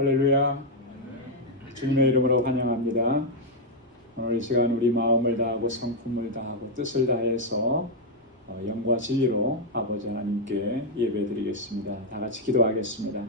할렐루야. 주님의 이름으로 환영합니다. 오늘 이 시간 우리 마음을 다하고 성품을 다하고 뜻을 다해서 영과 진리로 아버지 하나님께 예배드리겠습니다. 다 같이 기도하겠습니다.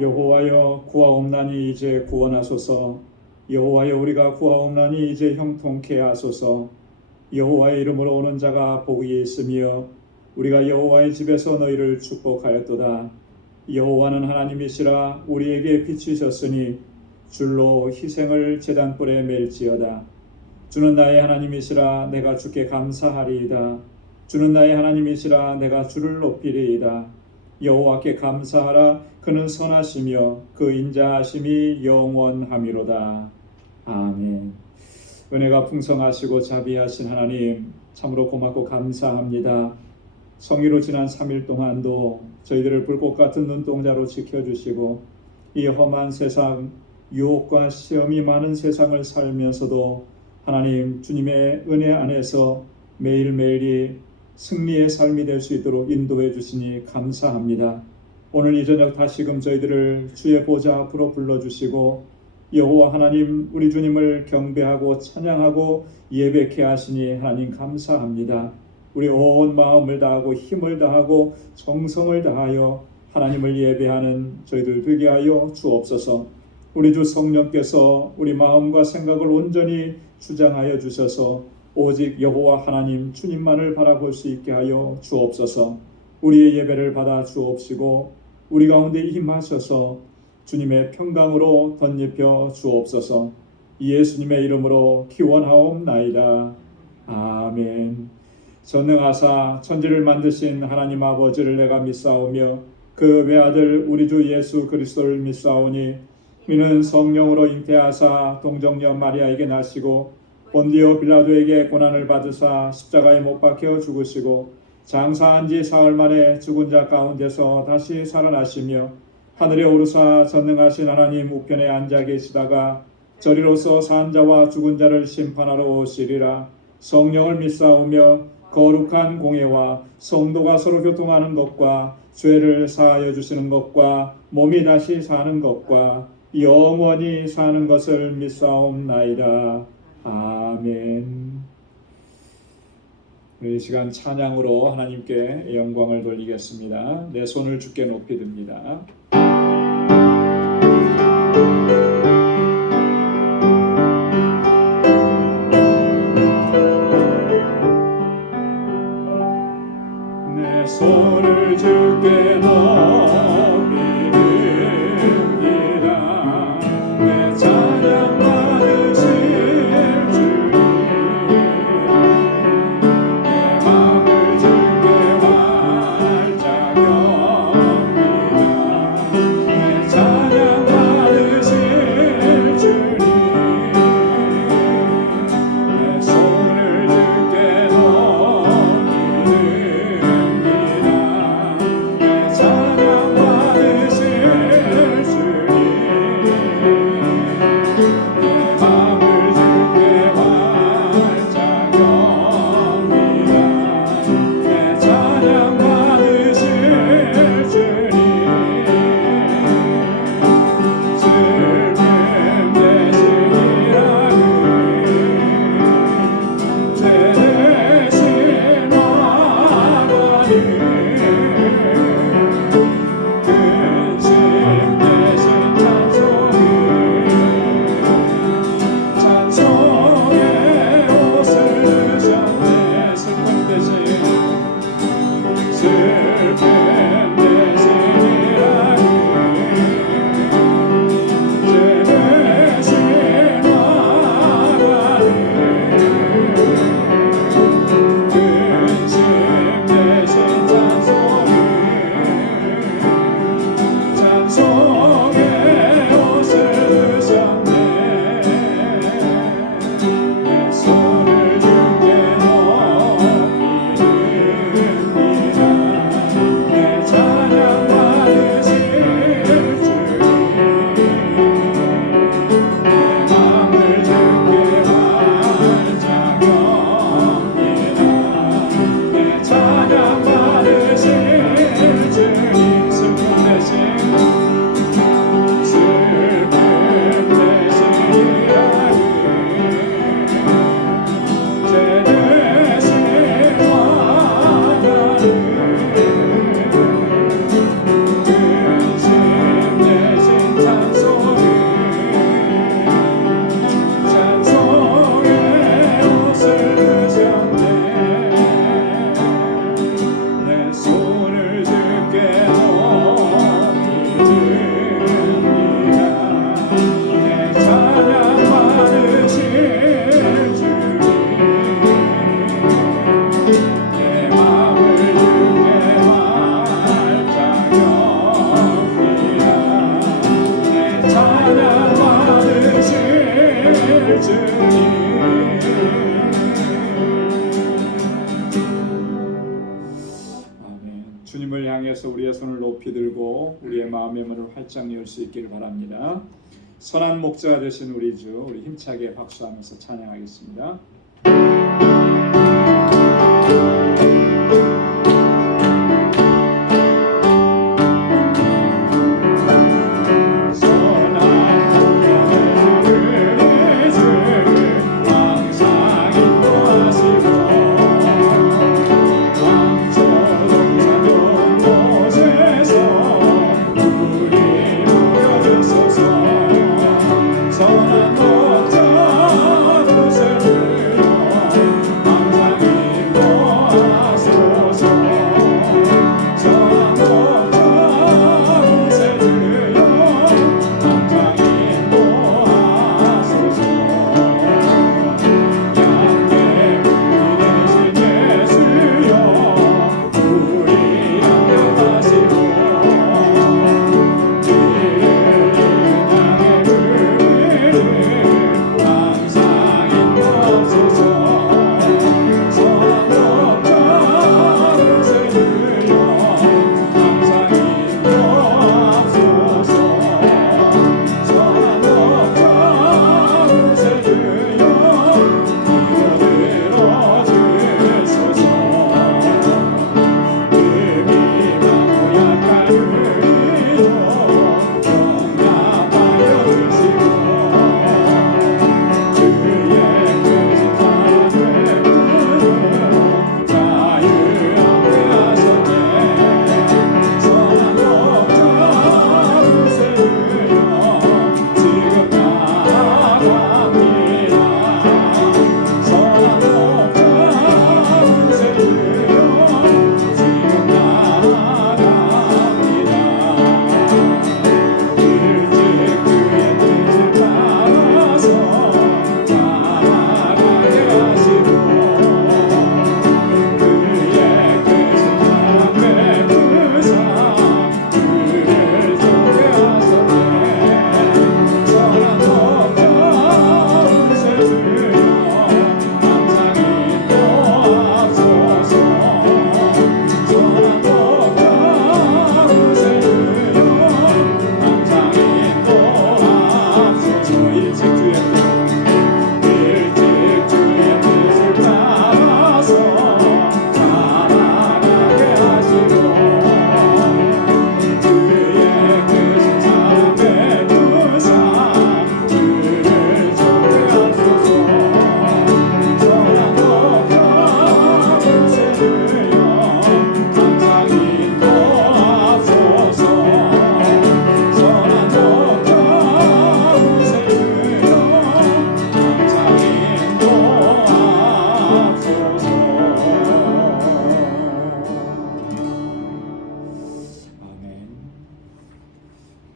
여호와여 구하옵나니 이제 구원하소서. 여호와여 우리가 구하옵나니 이제 형통케 하소서. 여호와의 이름으로 오는 자가 복이 있으며 우리가 여호와의 집에서 너희를 축복하였도다. 여호와는 하나님이시라. 우리에게 비추셨으니 줄로 희생을 제단불에 맬지어다. 주는 나의 하나님이시라. 내가 주께 감사하리이다. 주는 나의 하나님이시라. 내가 주를 높이리이다. 여호와께 감사하라. 그는 선하시며 그 인자하심이 영원함이로다. 아멘. 은혜가 풍성하시고 자비하신 하나님, 참으로 고맙고 감사합니다. 성의로 지난 3일 동안도 저희들을 불꽃 같은 눈동자로 지켜주시고 이 험한 세상, 유혹과 시험이 많은 세상을 살면서도 하나님 주님의 은혜 안에서 매일매일이 승리의 삶이 될 수 있도록 인도해 주시니 감사합니다. 오늘 이 저녁 다시금 저희들을 주의 보좌 앞으로 불러주시고 여호와 하나님 우리 주님을 경배하고 찬양하고 예배케 하시니 하나님 감사합니다. 우리 온 마음을 다하고 힘을 다하고 정성을 다하여 하나님을 예배하는 저희들 되게 하여 주옵소서. 우리 주 성령께서 우리 마음과 생각을 온전히 주장하여 주셔서 오직 여호와 하나님 주님만을 바라볼 수 있게 하여 주옵소서. 우리의 예배를 받아 주옵시고 우리 가운데 임하셔서 주님의 평강으로 덧입혀 주옵소서. 예수님의 이름으로 기원하옵나이다. 아멘. 전능하사 천지를 만드신 하나님 아버지를 내가 믿사오며 그 외아들 우리 주 예수 그리스도를 믿사오니 이는 성령으로 잉태하사 동정녀 마리아에게 나시고 본디오 빌라도에게 고난을 받으사 십자가에 못 박혀 죽으시고 장사한 지 사흘 만에 죽은 자 가운데서 다시 살아나시며 하늘에 오르사 전능하신 하나님 우편에 앉아 계시다가 저리로서 산 자와 죽은 자를 심판하러 오시리라. 성령을 믿사오며 거룩한 공예와 성도가 서로 교통하는 것과 죄를 사하여 주시는 것과 몸이 다시 사는 것과 영원히 사는 것을 믿사옵나이다. 아멘. 이 시간 찬양으로 하나님께 영광을 돌리겠습니다. 내 손을 주께 높이 듭니다. 내 손을 주께 높이 듭니다. 내 찬양 받으실 주님, 내 마음을 주께 활짝 엽니다. 내 찬양 받으실 주님, 내 손을 주께 높이 듭니다. 내 찬양 받으실 주님, 주님을 향해서 우리의 손을 높이 들고 우리의 마음의 문을 활짝 열 수 있기를 바랍니다. 선한 목자가 되신 우리 주, 우리 힘차게 박수하면서 찬양하겠습니다.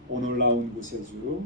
오늘 나온 구세주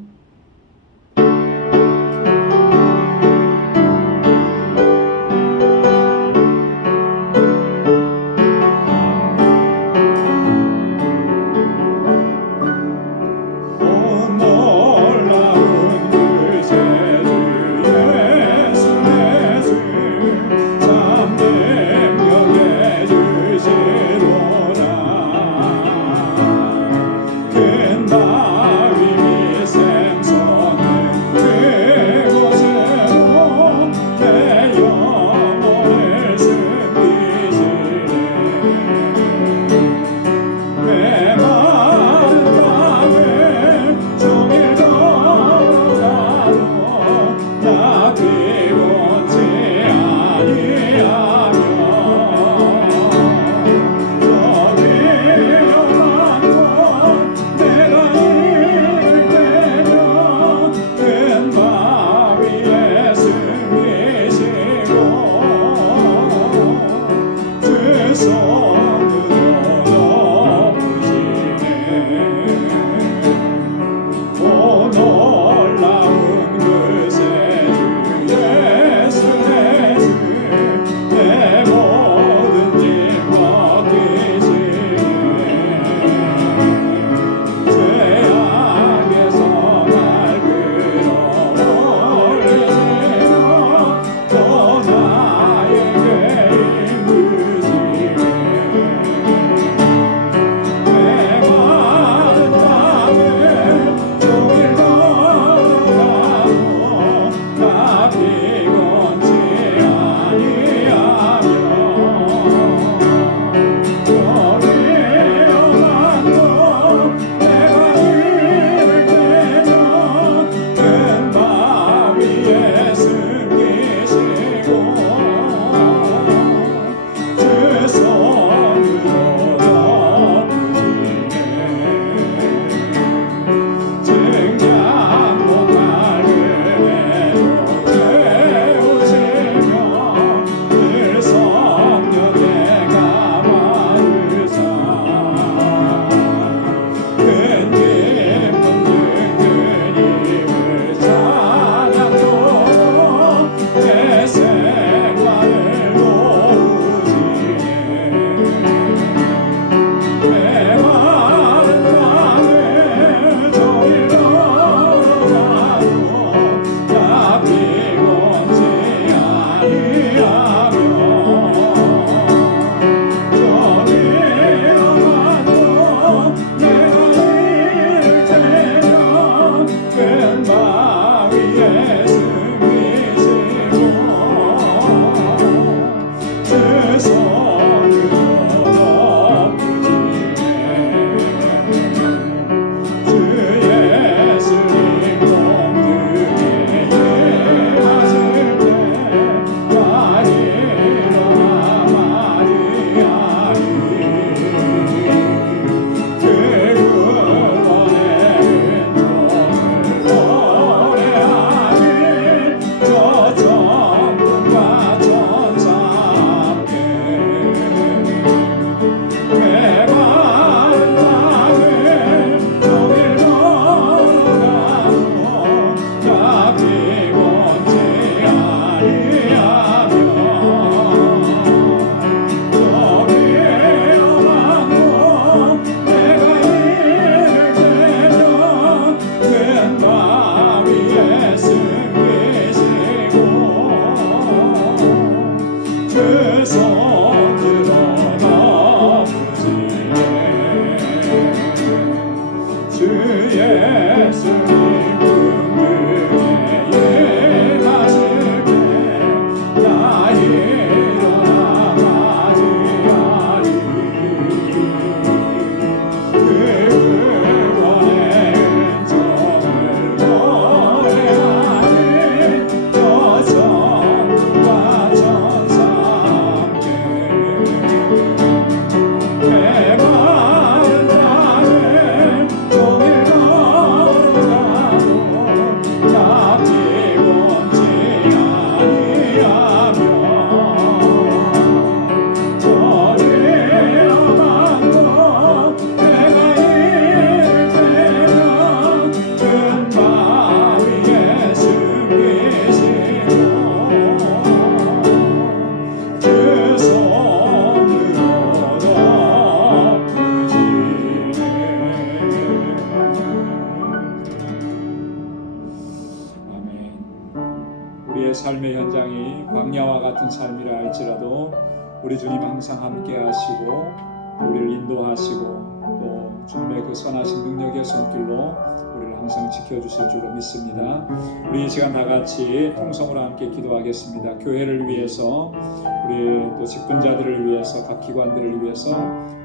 큰 바위 샘 삶의 현장이 광야와 같은 삶이라 할지라도 우리 주님 항상 함께 하시고 우리를 인도하시고 또 주님의 그 선하신 능력의 손길로 우리를 항상 지켜주실 줄로 믿습니다. 우리 이 시간 다 같이 통성으로 함께 기도하겠습니다. 교회를 위해서, 우리 또 직분자들을 위해서, 각 기관들을 위해서,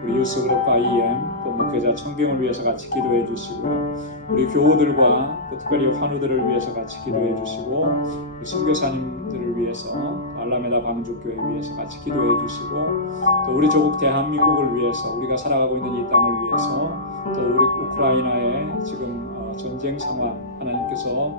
우리 유스그룹과 EM 또 목회자 청빙을 위해서 같이 기도해 주시고요. 우리 교우들과 또 특별히 환우들을 위해서 같이 기도해 주시고, 선교사님들을 위해서, 알라메다 방주교회 위해서 같이 기도해 주시고, 또 우리 조국 대한민국을 위해서, 우리가 살아가고 있는 이 땅을 위해서, 또 우리 우크라이나의 지금 전쟁 상황 하나님께서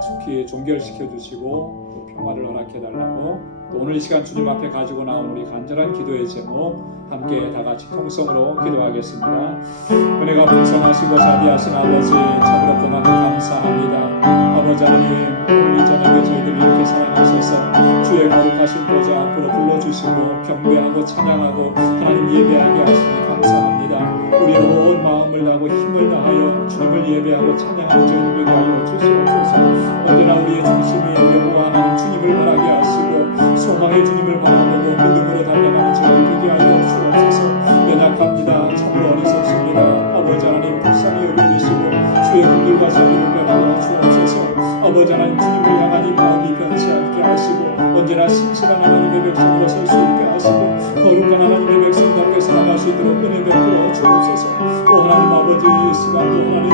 속히 종결시켜 주시고 또 평화를 허락해 달라고, 또 오늘 이 시간 주님 앞에 가지고 나온 우리 간절한 기도의 제목 함께 다 같이 통성으로 기도하겠습니다. 은혜가 풍성하시고 자비하신 아버지, 참으로 고맙고 감사합니다. 아버지 하나님, 오늘 이 저녁에 저희들을 이렇게 사랑하셔서 주의 거룩하신 보좌 앞으로 불러주시고 경배하고 찬양하고 하나님 예배하게 하시니 감사합니다. 우리의 온 마음을 다하고 힘을 다하여 주님을 예배하고 찬양하는 저희들 되게 하여 주시옵소서. 언제나 우리의 중심이 여호와 하나님 주님을 바라게 하시고 소망의 주님을 바라보고 믿음으로 달려가는 저희들 되게 하여 주옵소서. 연약합니다. 참으로 어리석습니다. 아버지 하나님 불쌍히 여겨주시고 주의 긍휼과 자비를 베풀어 주옵소서. 아버지 하나님 주님을 향한 이 마음이 변치 않게 하시고 언제나 신실한 하나님의 백성으로 설 수 있게 하시고 거룩한 하나님의 백성답게 살아갈 수 있도록 은혜 베풀어 주옵소서. 오 하나님 아버지, 이 시간도 하나님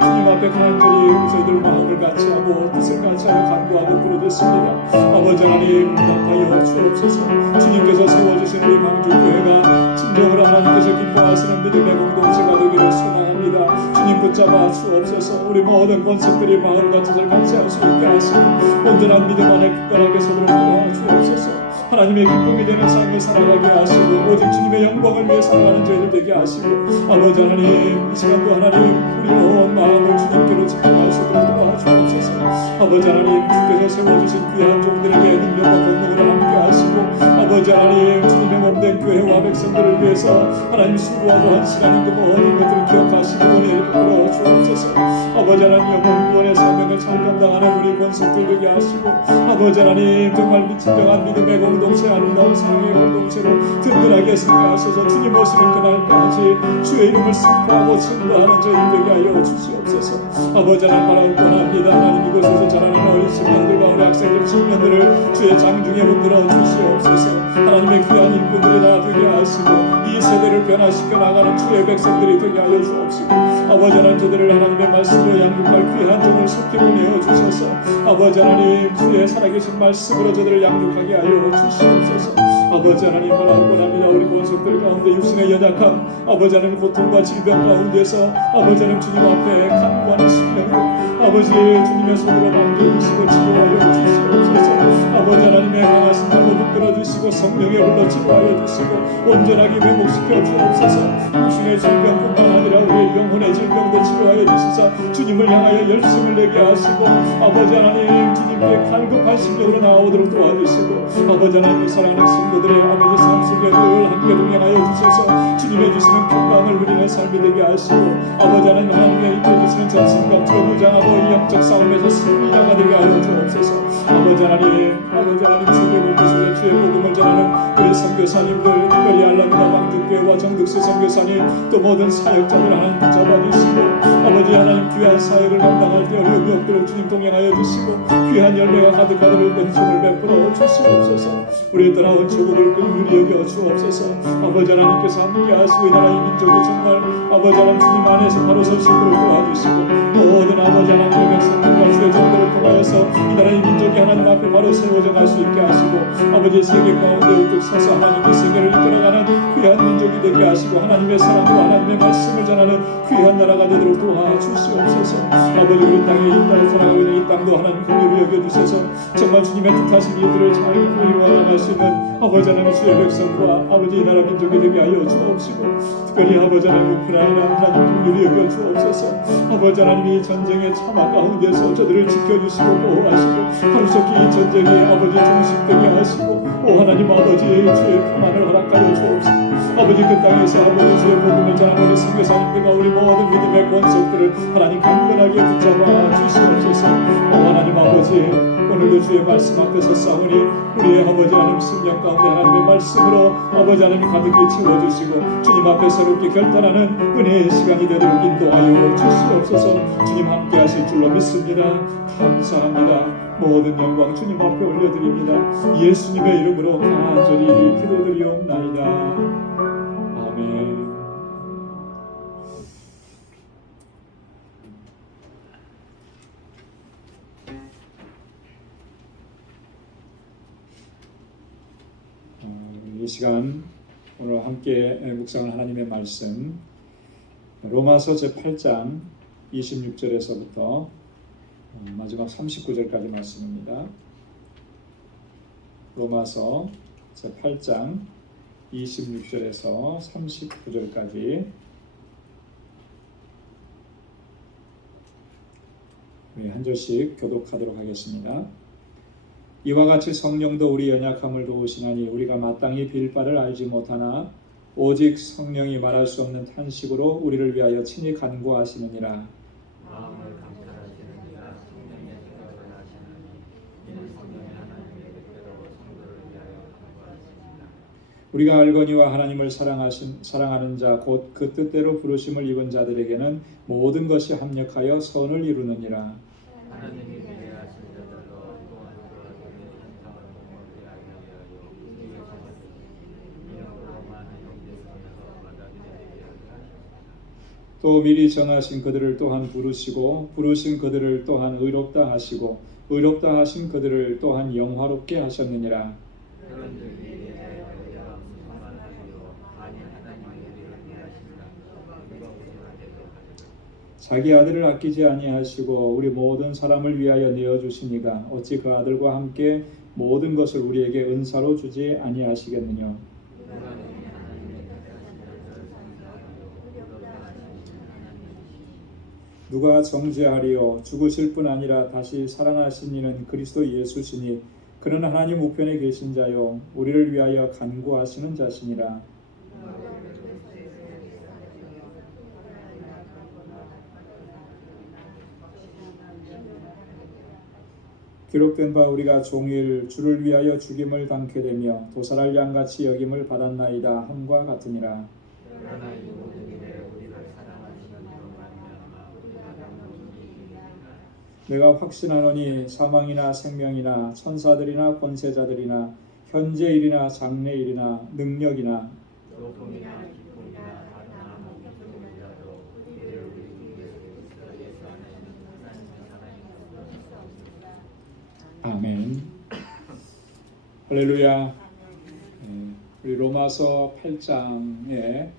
주님 앞에 간절히 저희들 마음을 같이 하고 뜻을 같이 하여 간구하고 부르짖습니다. 아버지 하나님 응답하여 주옵소서. 주님께서 세워주신 우리 방주교회가 진정으로 하나님께서 기뻐하시는 믿음의 공동체가 되기를 소망합니다. 주님 붙잡아 주옵소서. 우리 모든 권속들이 마음과 뜻을 같이 할 수 있게 하시고 온전한 믿음 안에 굳건하게 서도록 도와주옵소서. 하나님의 기쁨이 되는 삶을 살아가게 하시고 오직 주님의 영광을 위해 살아가는 저희들 되게 하시고 아버지 하나님, 이 시간도 하나님 우리 온 마음을 주님께로 집중할 수 있도록 도와주옵소서. 아버지 하나님, 주께서 세워주신 귀한 종들에게 능력과 권능을 함께 하시고 아버지 하나님, 주님의 몸된 교회와 백성들을 위해서 하나님 수고하고 한 시간인 그 모든 것들을 기억하시고 은혜를 베풀어 주옵소서. 아버지 하나님, 영원 구원의 사명을 잘 감당하는 우리 권속들 되게 하시고 아버지 하나님, 정말 진정한 믿음의 공동체, 아름다운 사랑의 공동체로 든든하게 서게 하셔서 주님 오시는 그날까지 주의 이름을 선포하고 증거하는 저희 되게 하여 주시옵소서. 아버지 하나님, 바라고 원합니다. 하나님, 이곳에서 자라는 어린 청년들과 우리 학생들 청년들을 주의 장중에 붙들어 주시옵소서. 하나님의 귀한 일꾼들이 다 되게 하시고 이 세대를 변화시켜 나가는 주의 백성들이 되게 하여 주옵시고 아버지 하나님, 저들을 하나님의 말씀으로 양육할 귀한 종을 속히 보내어 주셔서 아버지 하나님, 주의 살아계신 말씀으로 저들을 양육하게 하여 주시옵소서. 아버지 하나님, 바라고 원합니다. 우리 권속들 가운데 육신의 연약함, 아버지 하나님 고통과 질병 가운데서 아버지 하나님 주님 앞에 간구하는 심령으로 아버지 주님의 손으로 만져주시고 치료하여 주시옵소서. 아버지 하나님의 강하신 발로 붙들어주시고 성령의 불로 치료하여 주시고 온전하게 회복시켜 주옵소서. 육신의 질병뿐만 아니라 우리의 영혼의 질병도 치료하여 주시사 주님을 향하여 열심을 내게 하시고 아버지 하나님, 주님께 갈급한 심령으로 나오도록 도와주시고 아버지 하나님, 사랑하는 성도들의 아버지 삶 속에 늘 함께 동행하여 주셔서 주님의 주시는 평강을 누리는 삶이 되게 하시고 아버지 하나님, 하나님의 이끌어주시는 전신갑주로 무장하고 이 영적 싸움에서 승리자가 되게 하여 주옵소서. 아버지 하나님, 주의 복음을 주의 복음을 전하는 우리 선교사님들, 특별히 알라미다 방주교회와 정득수 선교사님, 또 모든 사역자들 하나님 붙잡아주시고 아버지 하나님, 귀한 사역을 감당할 때 어려움이 없도록 주님 동행하여 주시고 귀한 열매가 가득하도록 은총을 베풀어 주시옵소서. 우리 떠나온 조국을 긍휼히 여겨 주옵소서. 아버지 하나님께서 함께 하시고 이 나라의 민족이 정말 아버지 하나님 주님 안에서 바로 설 수 있도록 도와주시고 모든 아버지 하나님의 백성들과 주의 종들을 통하여서 이 나라의 민족이 하나님 앞에 바로 세워져 갈 수 있게 하시고 아버지 세계 가운데 우뚝 서서 하나님의 세계를 이끌어가는 귀한 민족이 되게 하시고 하나님의 사랑과 하나님의 말씀을 전하는 귀한 나라가 되도록 도와주시옵소서. 아버지, 우리 땅에 이 땅을 살아가고 있는 이 땅도 하나님 긍휼히 여겨주셔서 정말 주님의 뜻하신 일들을 잘 이루어 나갈 수 있는 아버지 하나님 주의 백성과 아버지 이 나라 민족이 되게 하여 주옵시고 특별히 아버지 하나님 우크라이나 하나님 긍휼히 여겨 주옵소서. 아버지 하나님, 이 전쟁의 참화 가운데서 저들을 지켜주시고 보호하시고 하루속히 이 전쟁이 아버지 종식되게 하시고 오 하나님 아버지, 주의 평안을 허락하여 주옵소서. 아버지, 그 땅에서 아버지 주의 복음을 전하는 우리 선교사님들과 우리 모든 믿음의 권세 약속들을 하나님 강건하게 붙잡아 주시옵소서. 하나님 아버지, 오늘도 주의 말씀 앞에서 싸우니 우리의 아버지 하나님 심령 가운데 하나님의 말씀으로 아버지 하나님 가득히 채워주시고 주님 앞에 새롭게 결단하는 은혜의 시간이 되도록 인도하여 주시옵소서. 주님 함께 하실 줄로 믿습니다. 감사합니다. 모든 영광 주님 앞에 올려드립니다. 예수님의 이름으로 간절히 기도드리옵나이다. 아멘. 이 시간 오늘 함께 묵상할 하나님의 말씀 로마서 제8장 26절에서부터 마지막 39절까지 말씀입니다. 로마서 제8장 26절에서 39절까지 우리 한 절씩 교독하도록 하겠습니다. 이와 같이 성령도 우리 연약함을 도우시나니 우리가 마땅히 빌 바를 알지 못하나 오직 성령이 말할 수 없는 탄식으로 우리를 위하여 친히 간구하시느니라. 마음을 감찰하시느니라. 성령의 생각을 하시느니 이는 성령이 하나님의 뜻대로 성도를 위하여 간구하시니라. 우리가 알거니와 하나님을 사랑하는 자 곧 그 뜻대로 부르심을 입은 자들에게는 모든 것이 합력하여 선을 이루느니라. 하나님이 미래하신 자들로 또한 그들의 신상을 공헌하게 하여 우리의 정하시니 이름으로 많은 형제성에서 받아들이게 하시니라. 또 미리 정하신 그들을 또한 부르시고 부르신 그들을 또한 의롭다 하시고 의롭다 하신 그들을 또한 영화롭게 하셨느니라. 그런즉 미래에 우리가 무슨 말을 하리요 아니 하나님이 우리를 미래하신다. 우리가 우리가 대적하리라. 자기 아들을 아끼지 아니하시고 우리 모든 사람을 위하여 내어 주시니가 어찌 그 아들과 함께 모든 것을 우리에게 은사로 주지 아니하시겠느냐. 누가 능히 하나님의 뜻하신 자를 성취하리요 의롭다 하시니 하나님이시니 누가 정죄하리요 죽으실 뿐 아니라 다시 살아나신 이는 그리스도 예수시니 그는 하나님 우편에 계신 자요 우리를 위하여 간구하시는 자시니라. 기록된 바 우리가 종일 주를 위하여 죽임을 당케 되며 도살할 양같이 여김을 받았나이다 함과 같으니라. 그러나 이 모든 일에 우리를 사랑하시는 이로 말미암아 우리가 영원히 이기리라. 내가 확신하노니 사망이나 생명이나 천사들이나 권세자들이나 현재일이나 장래일이나 능력이나 조금이나 기쁨이나 다른 아무 것들이라도 우리를 우리 주 예수 그리스도 안에는 하나님의 사랑이 없을 수 없습니다. 아멘. 할렐루야. 우리 로마서 8장의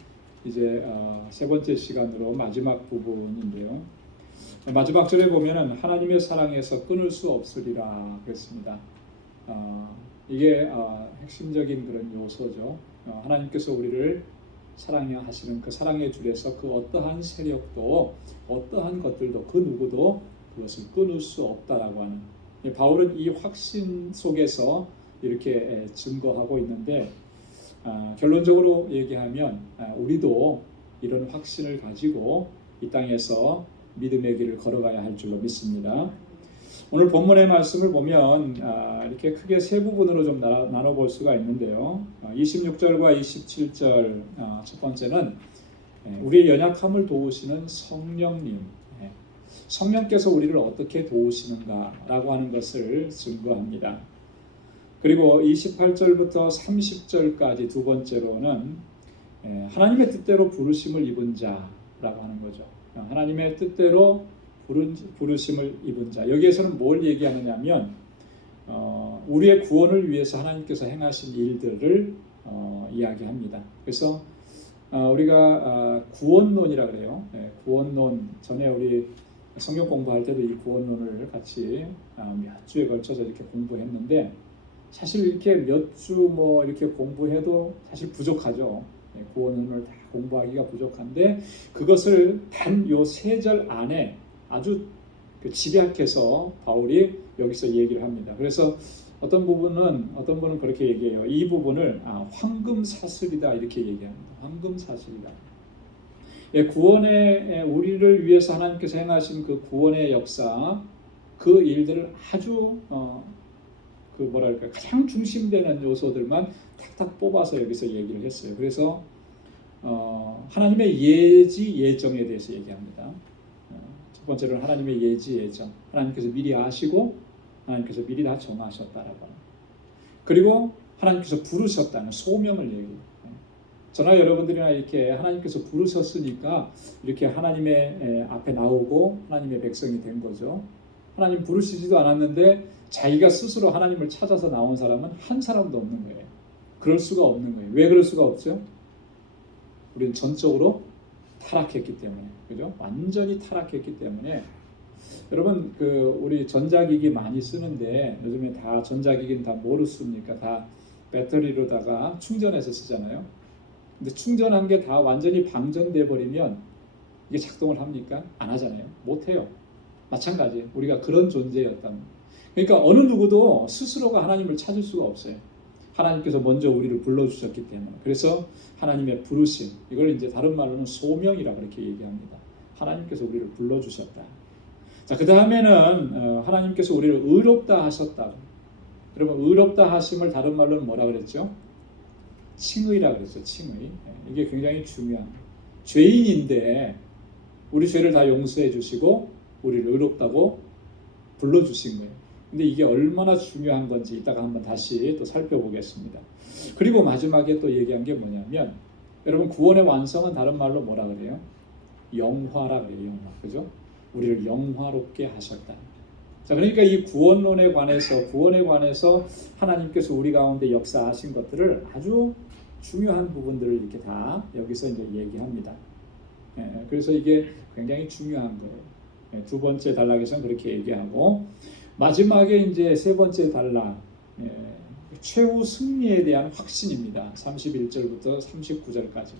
이제 세 번째 시간으로 마지막 부분인데요. 마지막 절에 보면은 하나님의 사랑에서 끊을 수 없으리라 그랬습니다. 이게 핵심적인 그런 요소죠. 하나님께서 우리를 사랑하시는 그 사랑의 줄에서 그 어떠한 세력도 어떠한 것들도 그 누구도 그것을 끊을 수 없다라고 하는, 바울은 이 확신 속에서 이렇게 증거하고 있는데 결론적으로 얘기하면 우리도 이런 확신을 가지고 이 땅에서 믿음의 길을 걸어가야 할 줄로 믿습니다. 오늘 본문의 말씀을 보면 이렇게 크게 세 부분으로 좀 나눠볼 수가 있는데요. 26절과 27절 첫 번째는 우리의 연약함을 도우시는 성령님, 성령께서 우리를 어떻게 도우시는가라고 하는 것을 증거합니다. 그리고 28절부터 30절까지 두 번째로는 하나님의 뜻대로 부르심을 입은 자라고 하는 거죠. 하나님의 뜻대로 부르심을 입은 자. 여기에서는 뭘 얘기하느냐면 우리의 구원을 위해서 하나님께서 행하신 일들을 이야기합니다. 그래서 우리가 구원론이라 그래요. 구원론 전에 우리 성경 공부할 때도 이 구원론을 같이 몇 주에 걸쳐서 이렇게 공부했는데 사실 이렇게 몇 주 이렇게 공부해도 사실 부족하죠. 구원론을 다 공부하기가 부족한데 그것을 단 요 세 절 안에 아주 집약해서 바울이 여기서 얘기를 합니다. 그래서 어떤 분은 그렇게 얘기해요. 이 부분을 황금 사슬이다 이렇게 얘기합니다. 황금 사슬이다. 구원의 우리를 위해서 하나님께서 행하신 그 구원의 역사, 그 일들을 아주 그 뭐랄까 가장 중심되는 요소들만 탁탁 뽑아서 여기서 얘기를 했어요. 그래서 하나님의 예지 예정에 대해서 얘기합니다. 첫 번째로는 하나님의 예지 예정, 하나님께서 미리 아시고 하나님께서 미리 다 정하셨다라고 합니다. 그리고 하나님께서 부르셨다는 소명을 얘기해요. 저나 여러분들이나 이렇게 하나님께서 부르셨으니까 이렇게 하나님의 앞에 나오고 하나님의 백성이 된 거죠. 하나님 부르시지도 않았는데 자기가 스스로 하나님을 찾아서 나온 사람은 한 사람도 없는 거예요. 그럴 수가 없는 거예요. 왜 그럴 수가 없죠? 우리는 전적으로 타락했기 때문에, 그죠? 완전히 타락했기 때문에. 여러분, 우리 전자기기 많이 쓰는데 요즘에 다 전자기기는 다 뭐로 씁니까? 다 배터리로다가 충전해서 쓰잖아요. 근데 충전한 게 다 완전히 방전돼 버리면 이게 작동을 합니까? 안 하잖아요. 못 해요. 마찬가지. 우리가 그런 존재였단. 그러니까 어느 누구도 스스로가 하나님을 찾을 수가 없어요. 하나님께서 먼저 우리를 불러주셨기 때문에. 그래서 하나님의 부르심, 이걸 이제 다른 말로는 소명이라 그렇게 얘기합니다. 하나님께서 우리를 불러주셨다. 자, 그 다음에는 하나님께서 우리를 의롭다 하셨다. 여러분, 의롭다 하심을 다른 말로는 뭐라 그랬죠? 칭의라 그랬죠. 칭의. 이게 굉장히 중요한. 죄인인데 우리 죄를 다 용서해 주시고 우리를 의롭다고 불러주신 거예요. 근데 이게 얼마나 중요한 건지 이따가 한번 다시 또 살펴보겠습니다. 그리고 마지막에 또 얘기한 게 뭐냐면, 여러분, 구원의 완성은 다른 말로 뭐라 그래요? 영화라 그래요. 영화. 그죠? 우리를 영화롭게 하셨다. 자, 그러니까 이 구원에 관해서 하나님께서 우리 가운데 역사하신 것들을 아주 중요한 부분들을 이렇게 다 여기서 이제 얘기합니다. 그래서 이게 굉장히 중요한 거예요. 두 번째 단락에서는 그렇게 얘기하고, 마지막에 이제 세 번째 단락, 최후 승리에 대한 확신입니다. 31절부터 39절까지.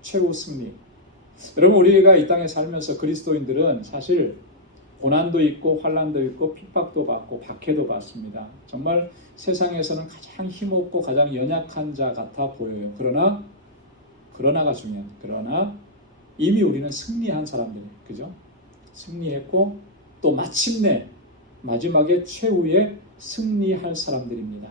최후 승리. 여러분, 우리가 이 땅에 살면서 그리스도인들은 사실 고난도 있고 환난도 있고 핍박도 받고 박해도 받습니다. 정말 세상에서는 가장 힘없고 가장 연약한 자 같아 보여요. 그러나가 중요한. 그러나 이미 우리는 승리한 사람들이에요. 그죠? 승리했고 또 마침내 마지막에 최후의 승리할 사람들입니다.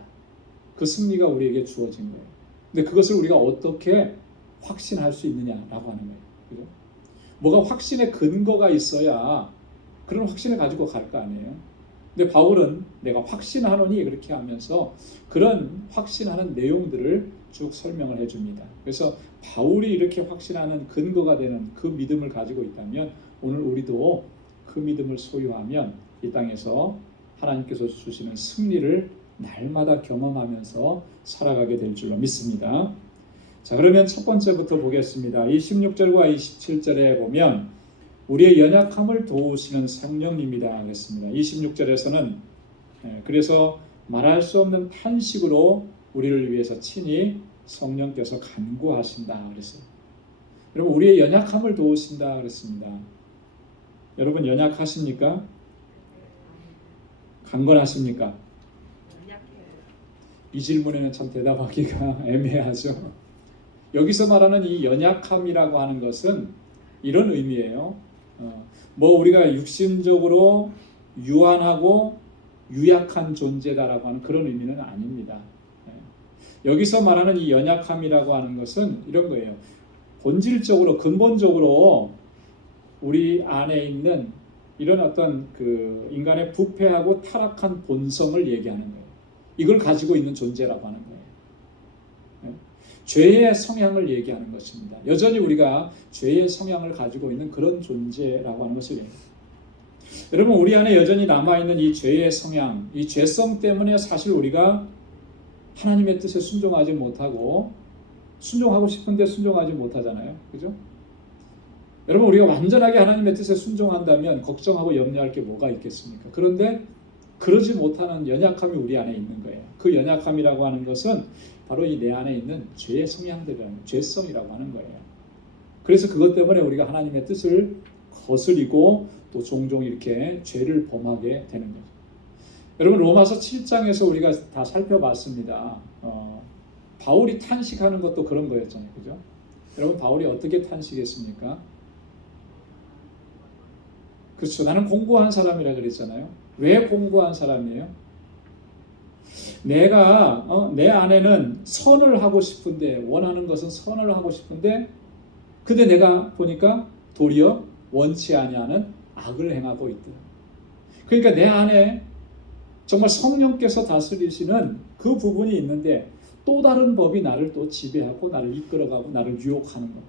그 승리가 우리에게 주어진 거예요. 근데 그것을 우리가 어떻게 확신할 수 있느냐라고 하는 거예요. 그죠? 뭐가 확신의 근거가 있어야 그런 확신을 가지고 갈 거 아니에요. 근데 바울은 내가 확신하노니 그렇게 하면서 그런 확신하는 내용들을 쭉 설명을 해줍니다. 그래서 바울이 이렇게 확신하는 근거가 되는 그 믿음을 가지고 있다면 오늘 우리도 그 믿음을 소유하면 이 땅에서 하나님께서 주시는 승리를 날마다 경험하면서 살아가게 될 줄로 믿습니다. 자, 그러면 첫 번째부터 보겠습니다. 이 16절과 27절에 보면 우리의 연약함을 도우시는 성령님이다 하겠습니다. 26절에서는 그래서 말할 수 없는 탄식으로 우리를 위해서 친히 성령께서 간구하신다 그랬어요. 여러분, 우리의 연약함을 도우신다 그랬습니다. 여러분, 연약하십니까? 강건하십니까? 이 질문에는 참 대답하기가 애매하죠. 여기서 말하는 이 연약함이라고 하는 것은 이런 의미예요. 뭐 우리가 육신적으로 유한하고 유약한 존재다라고 하는 그런 의미는 아닙니다. 여기서 말하는 이 연약함이라고 하는 것은 이런 거예요. 본질적으로 근본적으로 우리 안에 있는 이런 어떤 그 인간의 부패하고 타락한 본성을 얘기하는 거예요. 이걸 가지고 있는 존재라고 하는 거예요. 죄의 성향을 얘기하는 것입니다. 여전히 우리가 죄의 성향을 가지고 있는 그런 존재라고 하는 것을 얘기합니다. 여러분, 우리 안에 여전히 남아있는 이 죄의 성향, 이 죄성 때문에 사실 우리가 하나님의 뜻에 순종하지 못하고 순종하고 싶은데 순종하지 못하잖아요. 그죠? 여러분, 우리가 완전하게 하나님의 뜻에 순종한다면 걱정하고 염려할 게 뭐가 있겠습니까? 그런데 그러지 못하는 연약함이 우리 안에 있는 거예요. 그 연약함이라고 하는 것은 바로 이 내 안에 있는 죄의 성향들이라는 죄성이라고 하는 거예요. 그래서 그것 때문에 우리가 하나님의 뜻을 거스리고 또 종종 이렇게 죄를 범하게 되는 거죠. 여러분, 로마서 7장에서 우리가 다 살펴봤습니다. 바울이 탄식하는 것도 그런 거였잖아요. 그죠? 여러분 바울이 어떻게 탄식했습니까? 그렇죠. 나는 공고한 사람이라 그랬잖아요. 왜 공고한 사람이에요? 내가 내 안에는 선을 하고 싶은데 원하는 것은 선을 하고 싶은데 근데 내가 보니까 도리어 원치 아니하는 악을 행하고 있다. 그러니까 내 안에 정말 성령께서 다스리시는 그 부분이 있는데 또 다른 법이 나를 또 지배하고 나를 이끌어가고 나를 유혹하는 거.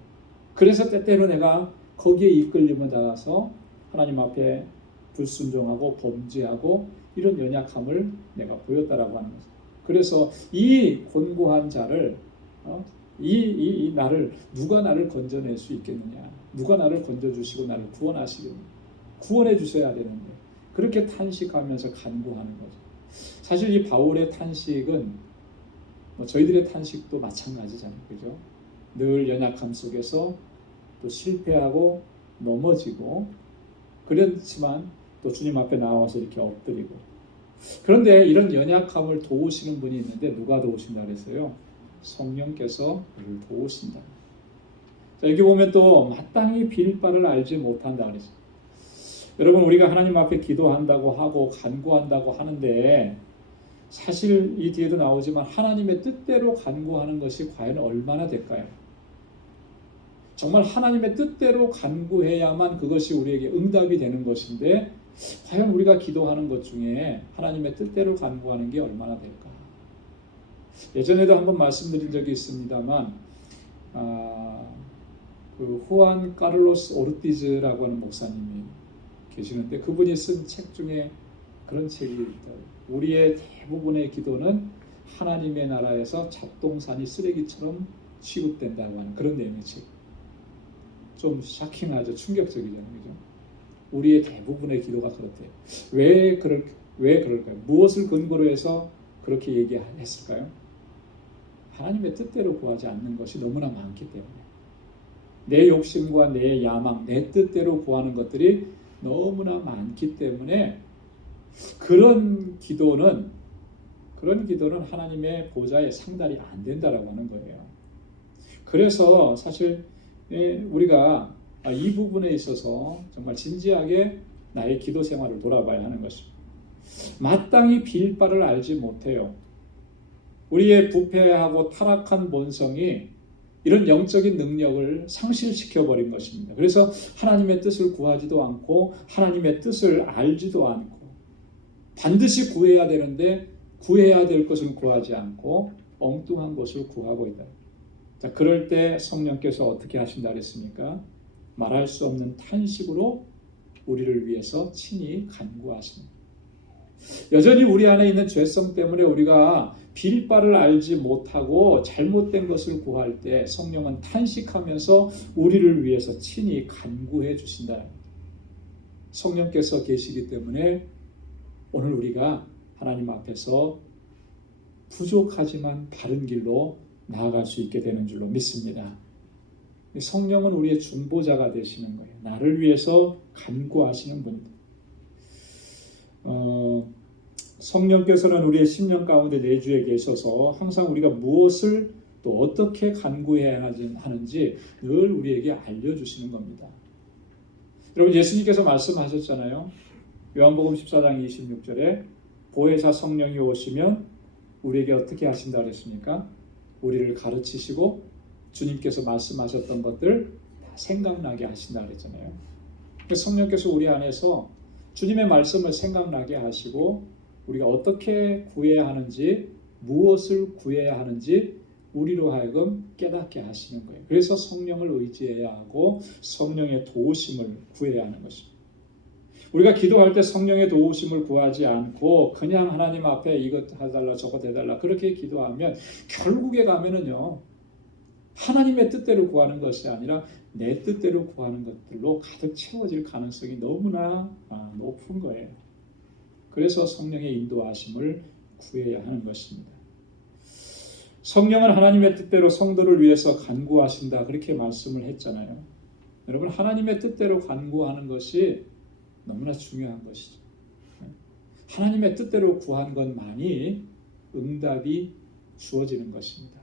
그래서 때때로 내가 거기에 이끌림을 나가서 하나님 앞에 불순종하고 범죄하고 이런 연약함을 내가 보였다라고 하는 거죠. 그래서 이 곤고한 자를 나를 누가 나를 건져낼 수 있겠느냐? 누가 나를 건져주시고 나를 구원하시겠느냐? 구원해 주셔야 되는데 그렇게 탄식하면서 간구하는 거죠. 사실 이 바울의 탄식은 저희들의 탄식도 마찬가지잖아요, 그죠? 늘 연약함 속에서 또 실패하고 넘어지고 그렇지만 또 주님 앞에 나와서 이렇게 엎드리고 그런데 이런 연약함을 도우시는 분이 있는데 누가 도우신다 그랬어요? 성령께서 우리를 도우신다. 자, 여기 보면 또 마땅히 빌 바를 알지 못한다 그랬어요. 여러분 우리가 하나님 앞에 기도한다고 하고 간구한다고 하는데 사실 이 뒤에도 나오지만 하나님의 뜻대로 간구하는 것이 과연 얼마나 될까요? 정말 하나님의 뜻대로 간구해야만 그것이 우리에게 응답이 되는 것인데 과연 우리가 기도하는 것 중에 하나님의 뜻대로 간구하는 게 얼마나 될까? 예전에도 한번 말씀드린 적이 있습니다만 그 후안 카를로스 오르티즈라고 하는 목사님이 계시는데 그분이 쓴 책 중에 그런 책이 있다. 우리의 대부분의 기도는 하나님의 나라에서 잡동사니 쓰레기처럼 취급된다고 하는 그런 내용의 책. 좀 샤킹하죠. 충격적이잖아요. 그죠? 우리의 대부분의 기도가 그렇대요. 왜 그럴까요? 무엇을 근거로 해서 그렇게 얘기했을까요? 하나님의 뜻대로 구하지 않는 것이 너무나 많기 때문에. 내 욕심과 내 야망, 내 뜻대로 구하는 것들이 너무나 많기 때문에 그런 기도는 하나님의 보좌에 상달이 안 된다라고 하는 거예요. 그래서 사실 우리가 이 부분에 있어서 정말 진지하게 나의 기도 생활을 돌아봐야 하는 것입니다. 마땅히 빌 바를 알지 못해요. 우리의 부패하고 타락한 본성이 이런 영적인 능력을 상실시켜버린 것입니다. 그래서 하나님의 뜻을 구하지도 않고 하나님의 뜻을 알지도 않고 반드시 구해야 되는데 구해야 될 것을 구하지 않고 엉뚱한 것을 구하고 있다. 자, 그럴 때 성령께서 어떻게 하신다 그랬습니까? 말할 수 없는 탄식으로 우리를 위해서 친히 간구하십니다. 여전히 우리 안에 있는 죄성 때문에 우리가 빌 바를 알지 못하고 잘못된 것을 구할 때 성령은 탄식하면서 우리를 위해서 친히 간구해 주신다. 성령께서 계시기 때문에 오늘 우리가 하나님 앞에서 부족하지만 바른 길로 나아갈 수 있게 되는 줄로 믿습니다. 성령은 우리의 중보자가 되시는 거예요. 나를 위해서 간구하시는 분입니다. 성령께서는 우리의 심령 가운데 내주에 계셔서 항상 우리가 무엇을 또 어떻게 간구해야 하는지 늘 우리에게 알려주시는 겁니다. 여러분 예수님께서 말씀하셨잖아요. 요한복음 14장 26절에 보혜사 성령이 오시면 우리에게 어떻게 하신다 그랬습니까? 우리를 가르치시고 주님께서 말씀하셨던 것들 다 생각나게 하신다 그랬잖아요. 성령께서 우리 안에서 주님의 말씀을 생각나게 하시고 우리가 어떻게 구해야 하는지 무엇을 구해야 하는지 우리로 하여금 깨닫게 하시는 거예요. 그래서 성령을 의지해야 하고 성령의 도우심을 구해야 하는 것입니다. 우리가 기도할 때 성령의 도우심을 구하지 않고 그냥 하나님 앞에 이것 해달라 저것 해달라 그렇게 기도하면 결국에 가면은요 하나님의 뜻대로 구하는 것이 아니라 내 뜻대로 구하는 것들로 가득 채워질 가능성이 너무나 높은 거예요. 그래서 성령의 인도하심을 구해야 하는 것입니다. 성령은 하나님의 뜻대로 성도를 위해서 간구하신다 그렇게 말씀을 했잖아요. 여러분 하나님의 뜻대로 간구하는 것이 너무나 중요한 것이죠. 하나님의 뜻대로 구한 것만이 응답이 주어지는 것입니다.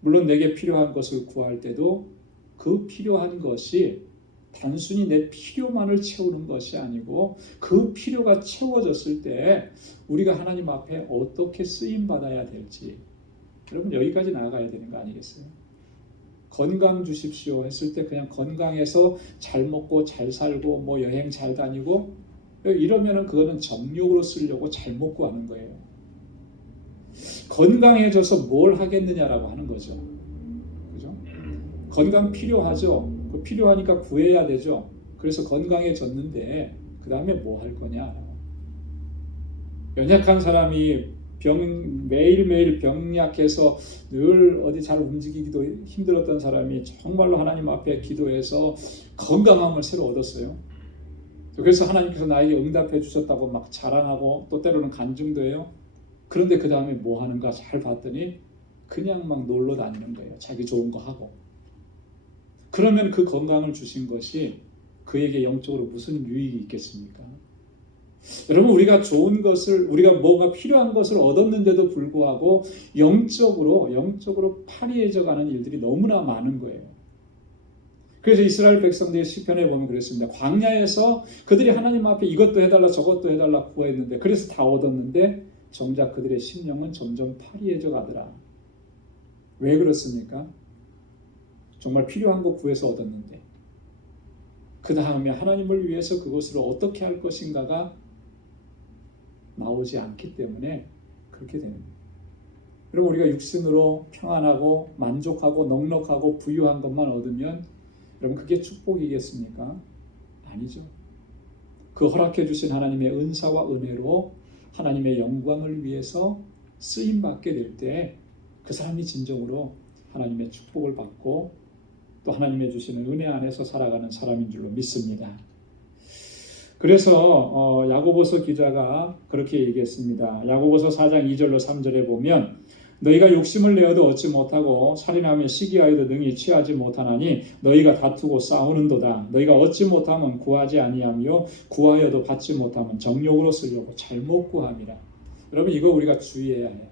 물론 내게 필요한 것을 구할 때도 그 필요한 것이 단순히 내 필요만을 채우는 것이 아니고 그 필요가 채워졌을 때 우리가 하나님 앞에 어떻게 쓰임 받아야 될지, 여러분 여기까지 나아가야 되는 거 아니겠어요? 건강 주십시오 했을 때 그냥 건강해서 잘 먹고 잘 살고 뭐 여행 잘 다니고 이러면은 그거는 정욕으로 쓰려고 잘못 구하는 거예요. 건강해져서 뭘 하겠느냐라고 하는 거죠. 그죠? 건강 필요하죠. 필요하니까 구해야 되죠. 그래서 건강해졌는데 그 다음에 뭐 할 거냐? 연약한 사람이 매일매일 병약해서 늘 어디 잘 움직이기도 힘들었던 사람이 정말로 하나님 앞에 기도해서 건강함을 새로 얻었어요. 그래서 하나님께서 나에게 응답해 주셨다고 막 자랑하고 또 때로는 간증도 해요. 그런데 그 다음에 뭐 하는가 잘 봤더니 그냥 막 놀러 다니는 거예요. 자기 좋은 거 하고. 그러면 그 건강을 주신 것이 그에게 영적으로 무슨 유익이 있겠습니까? 여러분, 우리가 좋은 것을, 우리가 뭐가 필요한 것을 얻었는데도 불구하고 영적으로 파리해져 가는 일들이 너무나 많은 거예요. 그래서 이스라엘 백성들의 시편에 보면 그랬습니다. 광야에서 그들이 하나님 앞에 이것도 해달라 저것도 해달라 구했는데, 그래서 다 얻었는데 정작 그들의 심령은 점점 파리해져 가더라. 왜 그렇습니까? 정말 필요한 거 구해서 얻었는데 그 다음에 하나님을 위해서 그것을 어떻게 할 것인가가 나오지 않기 때문에 그렇게 되는 거예요. 여러분, 우리가 육신으로 평안하고 만족하고 넉넉하고 부유한 것만 얻으면 여러분 그게 축복이겠습니까? 아니죠. 그 허락해 주신 하나님의 은사와 은혜로 하나님의 영광을 위해서 쓰임 받게 될 때 그 사람이 진정으로 하나님의 축복을 받고 또 하나님의 주시는 은혜 안에서 살아가는 사람인 줄로 믿습니다. 그래서 야고보서 기자가 그렇게 얘기했습니다. 야고보서 4장 2절로 3절에 보면 너희가 욕심을 내어도 얻지 못하고 살인하며 시기하여도 능히 취하지 못하나니 너희가 다투고 싸우는도다. 너희가 얻지 못하면 구하지 아니하며 구하여도 받지 못하면 정욕으로 쓰려고 잘못 구함이라. 여러분, 이거 우리가 주의해야 해요.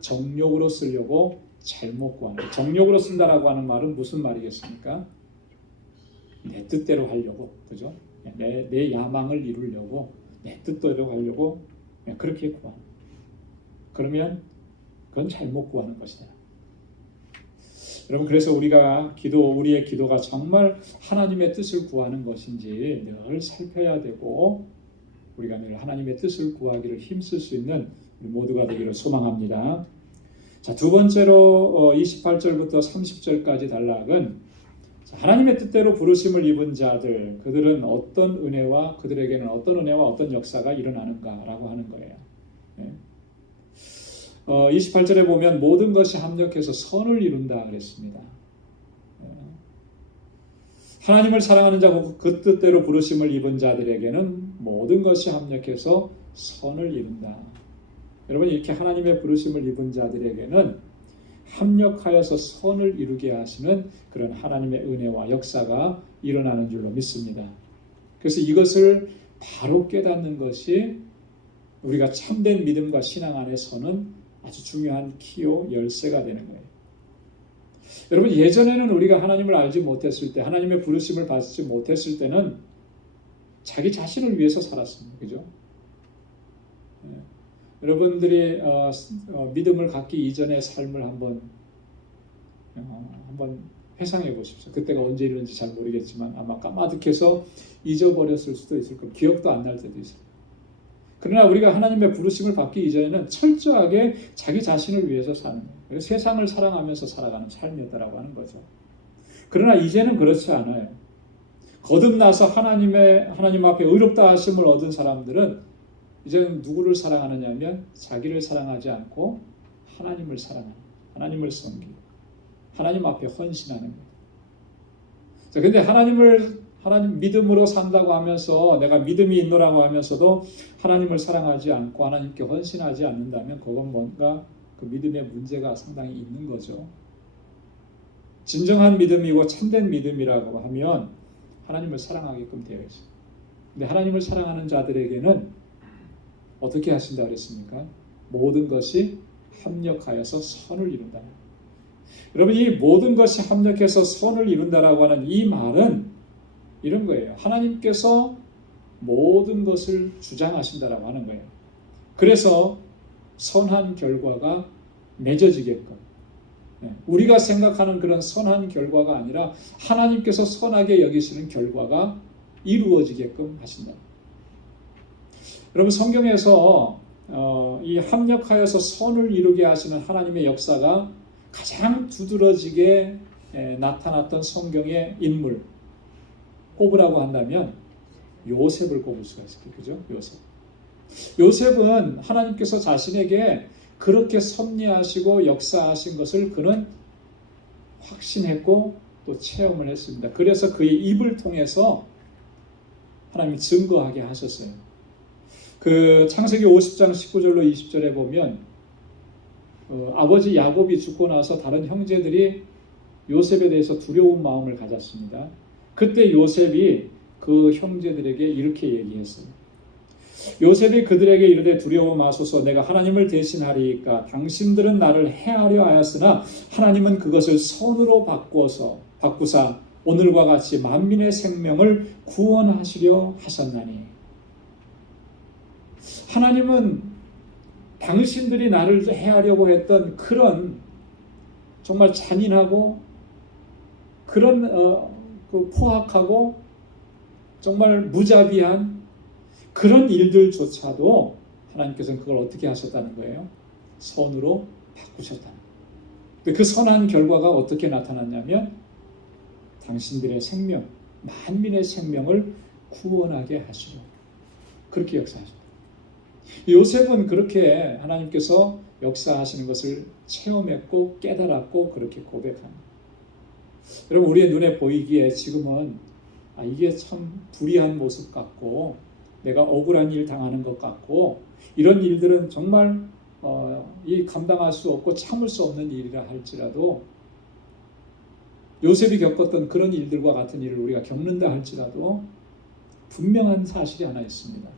정욕으로 쓰려고 잘못 구하는 거예요. 정욕으로 쓴다라고 하는 말은 무슨 말이겠습니까? 내 뜻대로 하려고, 그죠? 내 야망을 이루려고, 내 뜻대로 하려고 그렇게 구하는. 그러면 그건 잘못 구하는 것이다. 여러분, 그래서 우리의 기도가 정말 하나님의 뜻을 구하는 것인지 늘 살펴야 되고, 우리가 늘 하나님의 뜻을 구하기를 힘쓸 수 있는 우리 모두가 되기를 소망합니다. 자, 두 번째로 28절부터 30절까지 단락은 하나님의 뜻대로 부르심을 입은 자들, 그들은 어떤 은혜와 그들에게는 어떤 은혜와 어떤 역사가 일어나는가라고 하는 거예요. 28절에 보면 모든 것이 합력해서 선을 이룬다 그랬습니다. 하나님을 사랑하는 자고 그 뜻대로 부르심을 입은 자들에게는 모든 것이 합력해서 선을 이룬다. 여러분, 이렇게 하나님의 부르심을 입은 자들에게는 합력하여서 선을 이루게 하시는 그런 하나님의 은혜와 역사가 일어나는 줄로 믿습니다. 그래서 이것을 바로 깨닫는 것이 우리가 참된 믿음과 신앙 안에서는 아주 중요한 키요 열쇠가 되는 거예요. 여러분, 예전에는 우리가 하나님을 알지 못했을 때, 하나님의 부르심을 받지 못했을 때는 자기 자신을 위해서 살았습니다. 그죠? 여러분들이 믿음을 갖기 이전의 삶을 한번 회상해 보십시오. 그때가 언제 일었는지 잘 모르겠지만 아마 까마득해서 잊어버렸을 수도 있을 거고 기억도 안 날 때도 있어요. 그러나 우리가 하나님의 부르심을 받기 이전에는 철저하게 자기 자신을 위해서 사는 거예요. 세상을 사랑하면서 살아가는 삶이었다라고 하는 거죠. 그러나 이제는 그렇지 않아요. 거듭나서 하나님 앞에 의롭다 하심을 얻은 사람들은 이제는 누구를 사랑하느냐 하면 자기를 사랑하지 않고 하나님을 사랑하는, 하나님을 섬기고 하나님 앞에 헌신하는 거예요. 자, 근데 하나님 믿음으로 산다고 하면서 내가 믿음이 있노라고 하면서도 하나님을 사랑하지 않고 하나님께 헌신하지 않는다면 그건 뭔가 그 믿음의 문제가 상당히 있는 거죠. 진정한 믿음이고 참된 믿음이라고 하면 하나님을 사랑하게끔 되어 있어요. 근데 하나님을 사랑하는 자들에게는 어떻게 하신다 그랬습니까? 모든 것이 합력하여서 선을 이룬다. 여러분, 이 모든 것이 합력해서 선을 이룬다라고 하는 이 말은 이런 거예요. 하나님께서 모든 것을 주장하신다라고 하는 거예요. 그래서 선한 결과가 맺어지게끔, 우리가 생각하는 그런 선한 결과가 아니라 하나님께서 선하게 여기시는 결과가 이루어지게끔 하신다. 여러분, 성경에서 이 합력하여서 선을 이루게 하시는 하나님의 역사가 가장 두드러지게 나타났던 성경의 인물 꼽으라고 한다면 요셉을 꼽을 수가 있어요. 그죠? 요셉은 하나님께서 자신에게 그렇게 섭리하시고 역사하신 것을 그는 확신했고 또 체험을 했습니다. 그래서 그의 입을 통해서 하나님이 증거하게 하셨어요. 그 창세기 50장 19절로 20절에 보면 아버지 야곱이 죽고 나서 다른 형제들이 요셉에 대해서 두려운 마음을 가졌습니다. 그때 요셉이 그 형제들에게 이렇게 얘기했어요. 요셉이 그들에게 이르되 두려워 마소서, 내가 하나님을 대신하리이까. 당신들은 나를 해하려 하였으나 하나님은 그것을 선으로 바꾸사 오늘과 같이 만민의 생명을 구원하시려 하셨나니. 하나님은 당신들이 나를 해하려고 했던 그런 정말 잔인하고 그런 포악하고 정말 무자비한 그런 일들조차도 하나님께서는 그걸 어떻게 하셨다는 거예요? 선으로 바꾸셨다는 거예요. 그 선한 결과가 어떻게 나타났냐면 당신들의 생명, 만민의 생명을 구원하게 하시려 그렇게 역사하셨다. 요셉은 그렇게 하나님께서 역사하시는 것을 체험했고 깨달았고 그렇게 고백합니다. 여러분, 우리의 눈에 보이기에 지금은 이게 참 불의한 모습 같고 내가 억울한 일 당하는 것 같고 이런 일들은 정말 이 감당할 수 없고 참을 수 없는 일이라 할지라도 요셉이 겪었던 그런 일들과 같은 일을 우리가 겪는다 할지라도 분명한 사실이 하나 있습니다.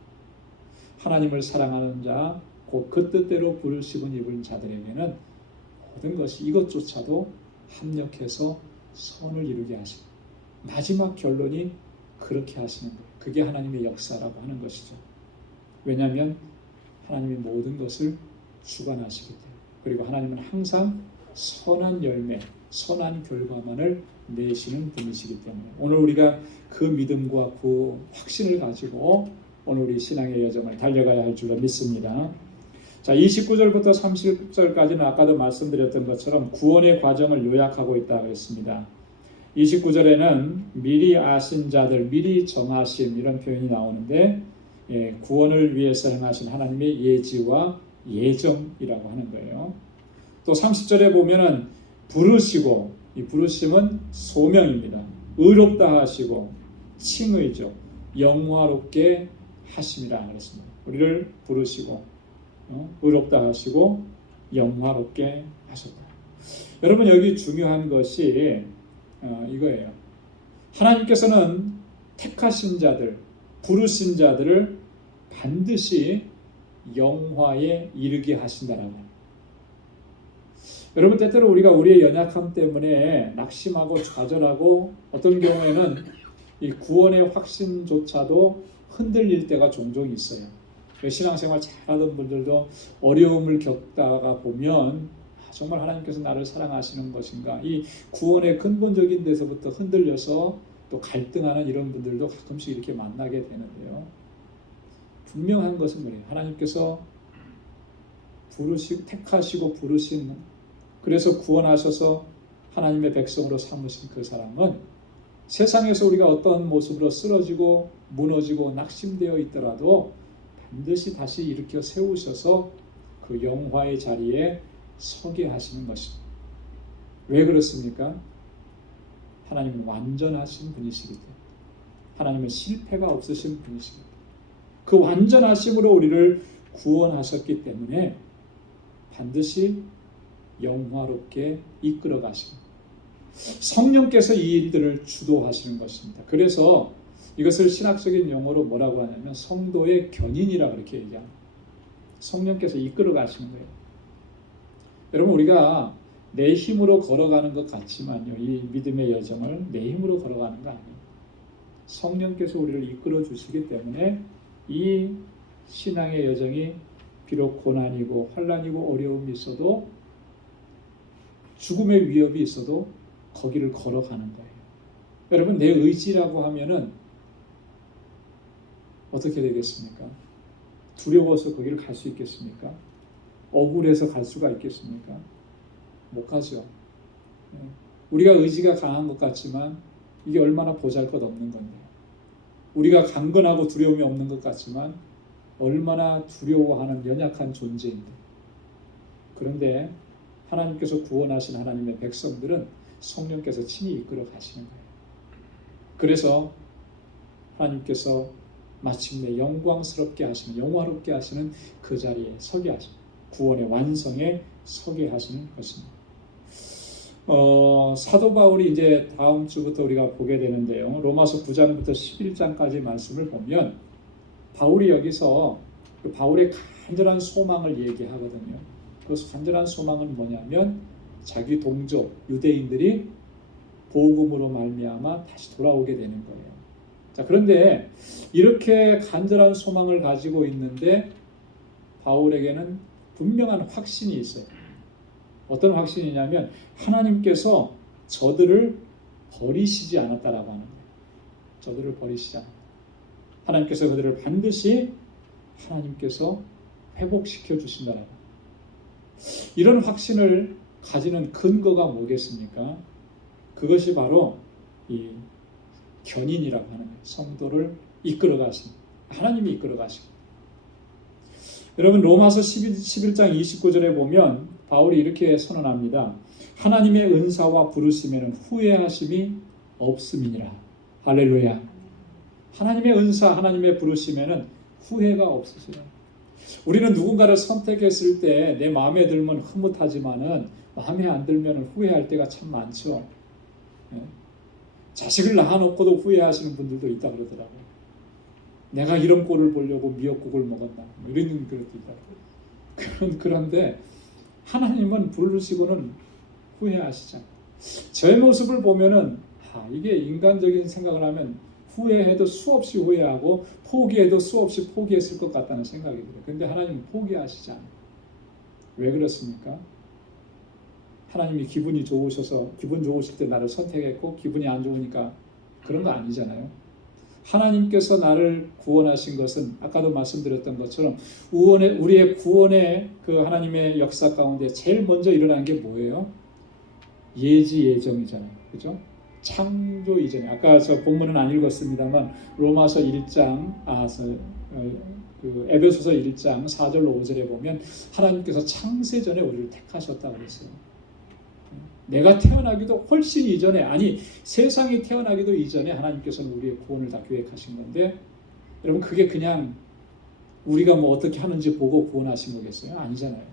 하나님을 사랑하는 자, 곧 그 뜻대로 부르심을 입은 자들에게는 모든 것이 이것조차도 합력해서 선을 이루게 하시고 마지막 결론이 그렇게 하시는 거예요. 그게 하나님의 역사라고 하는 것이죠. 왜냐하면 하나님이 모든 것을 주관하시기 때문에. 그리고 하나님은 항상 선한 열매, 선한 결과만을 내시는 분이시기 때문에 오늘 우리가 그 믿음과 그 확신을 가지고 오늘 우리 신앙의 여정을 달려가야 할 줄로 믿습니다. 자, 29절부터 30절까지는 아까도 말씀드렸던 것처럼 구원의 과정을 요약하고 있다고 했습니다. 29절에는 미리 아신 자들, 미리 정하심 이런 표현이 나오는데 구원을 위해서 행하신 하나님의 예지와 예정이라고 하는 거예요. 또 30절에 보면은 부르시고, 이 부르심은 소명입니다. 의롭다 하시고 칭의죠. 영화롭게 하심이라 그랬습니다. 우리를 부르시고 의롭다 하시고 영화롭게 하셨다. 여러분, 여기 중요한 것이 이거예요. 하나님께서는 택하신 자들, 부르신 자들을 반드시 영화에 이르게 하신다라고. 여러분, 때때로 우리가 우리의 연약함 때문에 낙심하고 좌절하고 어떤 경우에는 이 구원의 확신조차도 흔들릴 때가 종종 있어요. 신앙생활 잘하던 분들도 어려움을 겪다가 보면 정말 하나님께서 나를 사랑하시는 것인가, 이 구원의 근본적인 데서부터 흔들려서 또 갈등하는 이런 분들도 가끔씩 이렇게 만나게 되는데요. 분명한 것은 뭐예요? 하나님께서 택하시고 부르신, 그래서 구원하셔서 하나님의 백성으로 삼으신 그 사람은 세상에서 우리가 어떤 모습으로 쓰러지고 무너지고 낙심되어 있더라도 반드시 다시 일으켜 세우셔서 그 영화의 자리에 서게 하시는 것입니다. 왜 그렇습니까? 하나님은 완전하신 분이시기 때문에, 하나님은 실패가 없으신 분이시기 때문에, 그 완전하심으로 우리를 구원하셨기 때문에 반드시 영화롭게 이끌어 가십니다. 성령께서 이 일들을 주도하시는 것입니다. 그래서 이것을 신학적인 용어로 뭐라고 하냐면 성도의 견인이라고 그렇게 얘기합니다. 성령께서 이끌어 가시는 거예요. 여러분, 우리가 내 힘으로 걸어가는 것 같지만요, 이 믿음의 여정을 내 힘으로 걸어가는 거 아니에요. 성령께서 우리를 이끌어 주시기 때문에 이 신앙의 여정이 비록 고난이고 환난이고 어려움이 있어도 죽음의 위협이 있어도 거기를 걸어가는 거예요. 여러분, 내 의지라고 하면은 어떻게 되겠습니까? 두려워서 거기를 갈 수 있겠습니까? 억울해서 갈 수가 있겠습니까? 못 가죠. 우리가 의지가 강한 것 같지만 이게 얼마나 보잘것없는 건데, 우리가 강건하고 두려움이 없는 것 같지만 얼마나 두려워하는 연약한 존재인데, 그런데 하나님께서 구원하신 하나님의 백성들은 성령께서 친히 이끌어 가시는 거예요. 그래서 하나님께서 마침내 영광스럽게 하시는, 영화롭게 하시는 그 자리에 서게 하시는, 구원의 완성에 서게 하시는 것입니다. 사도 바울이 이제 다음 주부터 우리가 보게 되는데요, 로마서 9장부터 11장까지 말씀을 보면 바울이 여기서 그 바울의 간절한 소망을 얘기하거든요. 그 간절한 소망은 뭐냐면 자기 동족 유대인들이 복음으로 말미암아 다시 돌아오게 되는 거예요. 자, 그런데 이렇게 간절한 소망을 가지고 있는데 바울에게는 분명한 확신이 있어요. 어떤 확신이냐면 하나님께서 저들을 버리시지 않았다라고 하는 거예요. 저들을 버리시지 않았다. 하나님께서 그들을 반드시 하나님께서 회복시켜 주신다라고. 이런 확신을 가지는 근거가 뭐겠습니까? 그것이 바로 이 견인이라고 하는 거예요. 성도를 이끌어 가신, 하나님이 이끌어 가시고. 여러분, 로마서 11장 29절에 보면 바울이 이렇게 선언합니다. 하나님의 은사와 부르심에는 후회하심이 없음이니라. 할렐루야. 하나님의 은사, 하나님의 부르심에는 후회가 없으시라. 우리는 누군가를 선택했을 때 내 마음에 들면 흐뭇하지만은 마음에 안 들면 후회할 때가 참 많죠. 자식을 낳아놓고도 후회하시는 분들도 있다 그러더라고요. 내가 이런 꼴을 보려고 미역국을 먹었나, 이런 것도 있다. 그런데 하나님은 부르시고는 후회하시지 않아요. 제 모습을 보면은 이게 인간적인 생각을 하면 후회해도 수없이 후회하고 포기해도 수없이 포기했을 것 같다는 생각이 들어요. 그런데 하나님은 포기하시지 않아요. 왜 그렇습니까? 하나님이 기분이 좋으셔서 기분 좋으실 때 나를 선택했고 기분이 안 좋으니까 그런 거 아니잖아요. 하나님께서 나를 구원하신 것은 아까도 말씀드렸던 것처럼 우리의 구원의 그 하나님의 역사 가운데 제일 먼저 일어난 게 뭐예요? 예지 예정이잖아요. 그죠? 창조 이전에, 아까 저 본문은 안 읽었습니다만 로마서 1장, 에베소서 1장 4절로 5절에 보면 하나님께서 창세 전에 우리를 택하셨다고 그랬어요. 내가 태어나기도 훨씬 이전에, 아니 세상이 태어나기도 이전에 하나님께서는 우리의 구원을 다 계획하신 건데, 여러분 그게 그냥 우리가 뭐 어떻게 하는지 보고 구원하신 거겠어요? 아니잖아요.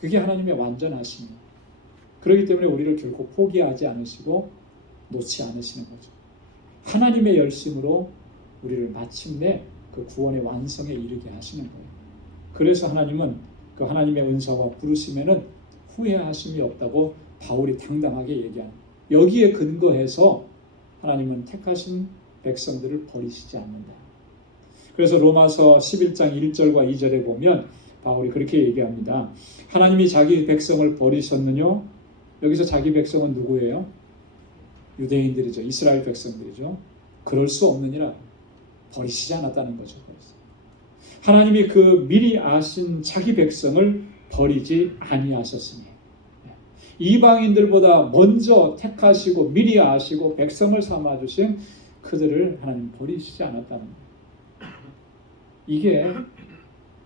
그게 하나님의 완전하심이에요. 그렇기 때문에 우리를 결코 포기하지 않으시고 놓지 않으시는 거죠. 하나님의 열심으로 우리를 마침내 그 구원의 완성에 이르게 하시는 거예요. 그래서 하나님은 그 하나님의 은사와 부르심에는 후회하심이 없다고 바울이 당당하게 얘기합니다. 여기에 근거해서 하나님은 택하신 백성들을 버리시지 않는다. 그래서 로마서 11장 1절과 2절에 보면 바울이 그렇게 얘기합니다. 하나님이 자기 백성을 버리셨느냐? 여기서 자기 백성은 누구예요? 유대인들이죠. 이스라엘 백성들이죠. 그럴 수 없느니라. 버리시지 않았다는 거죠. 하나님이 그 미리 아신 자기 백성을 버리지 아니하셨으니, 이방인들보다 먼저 택하시고 미리 아시고 백성을 삼아주신 그들을 하나님 버리시지 않았다는 거예요. 이게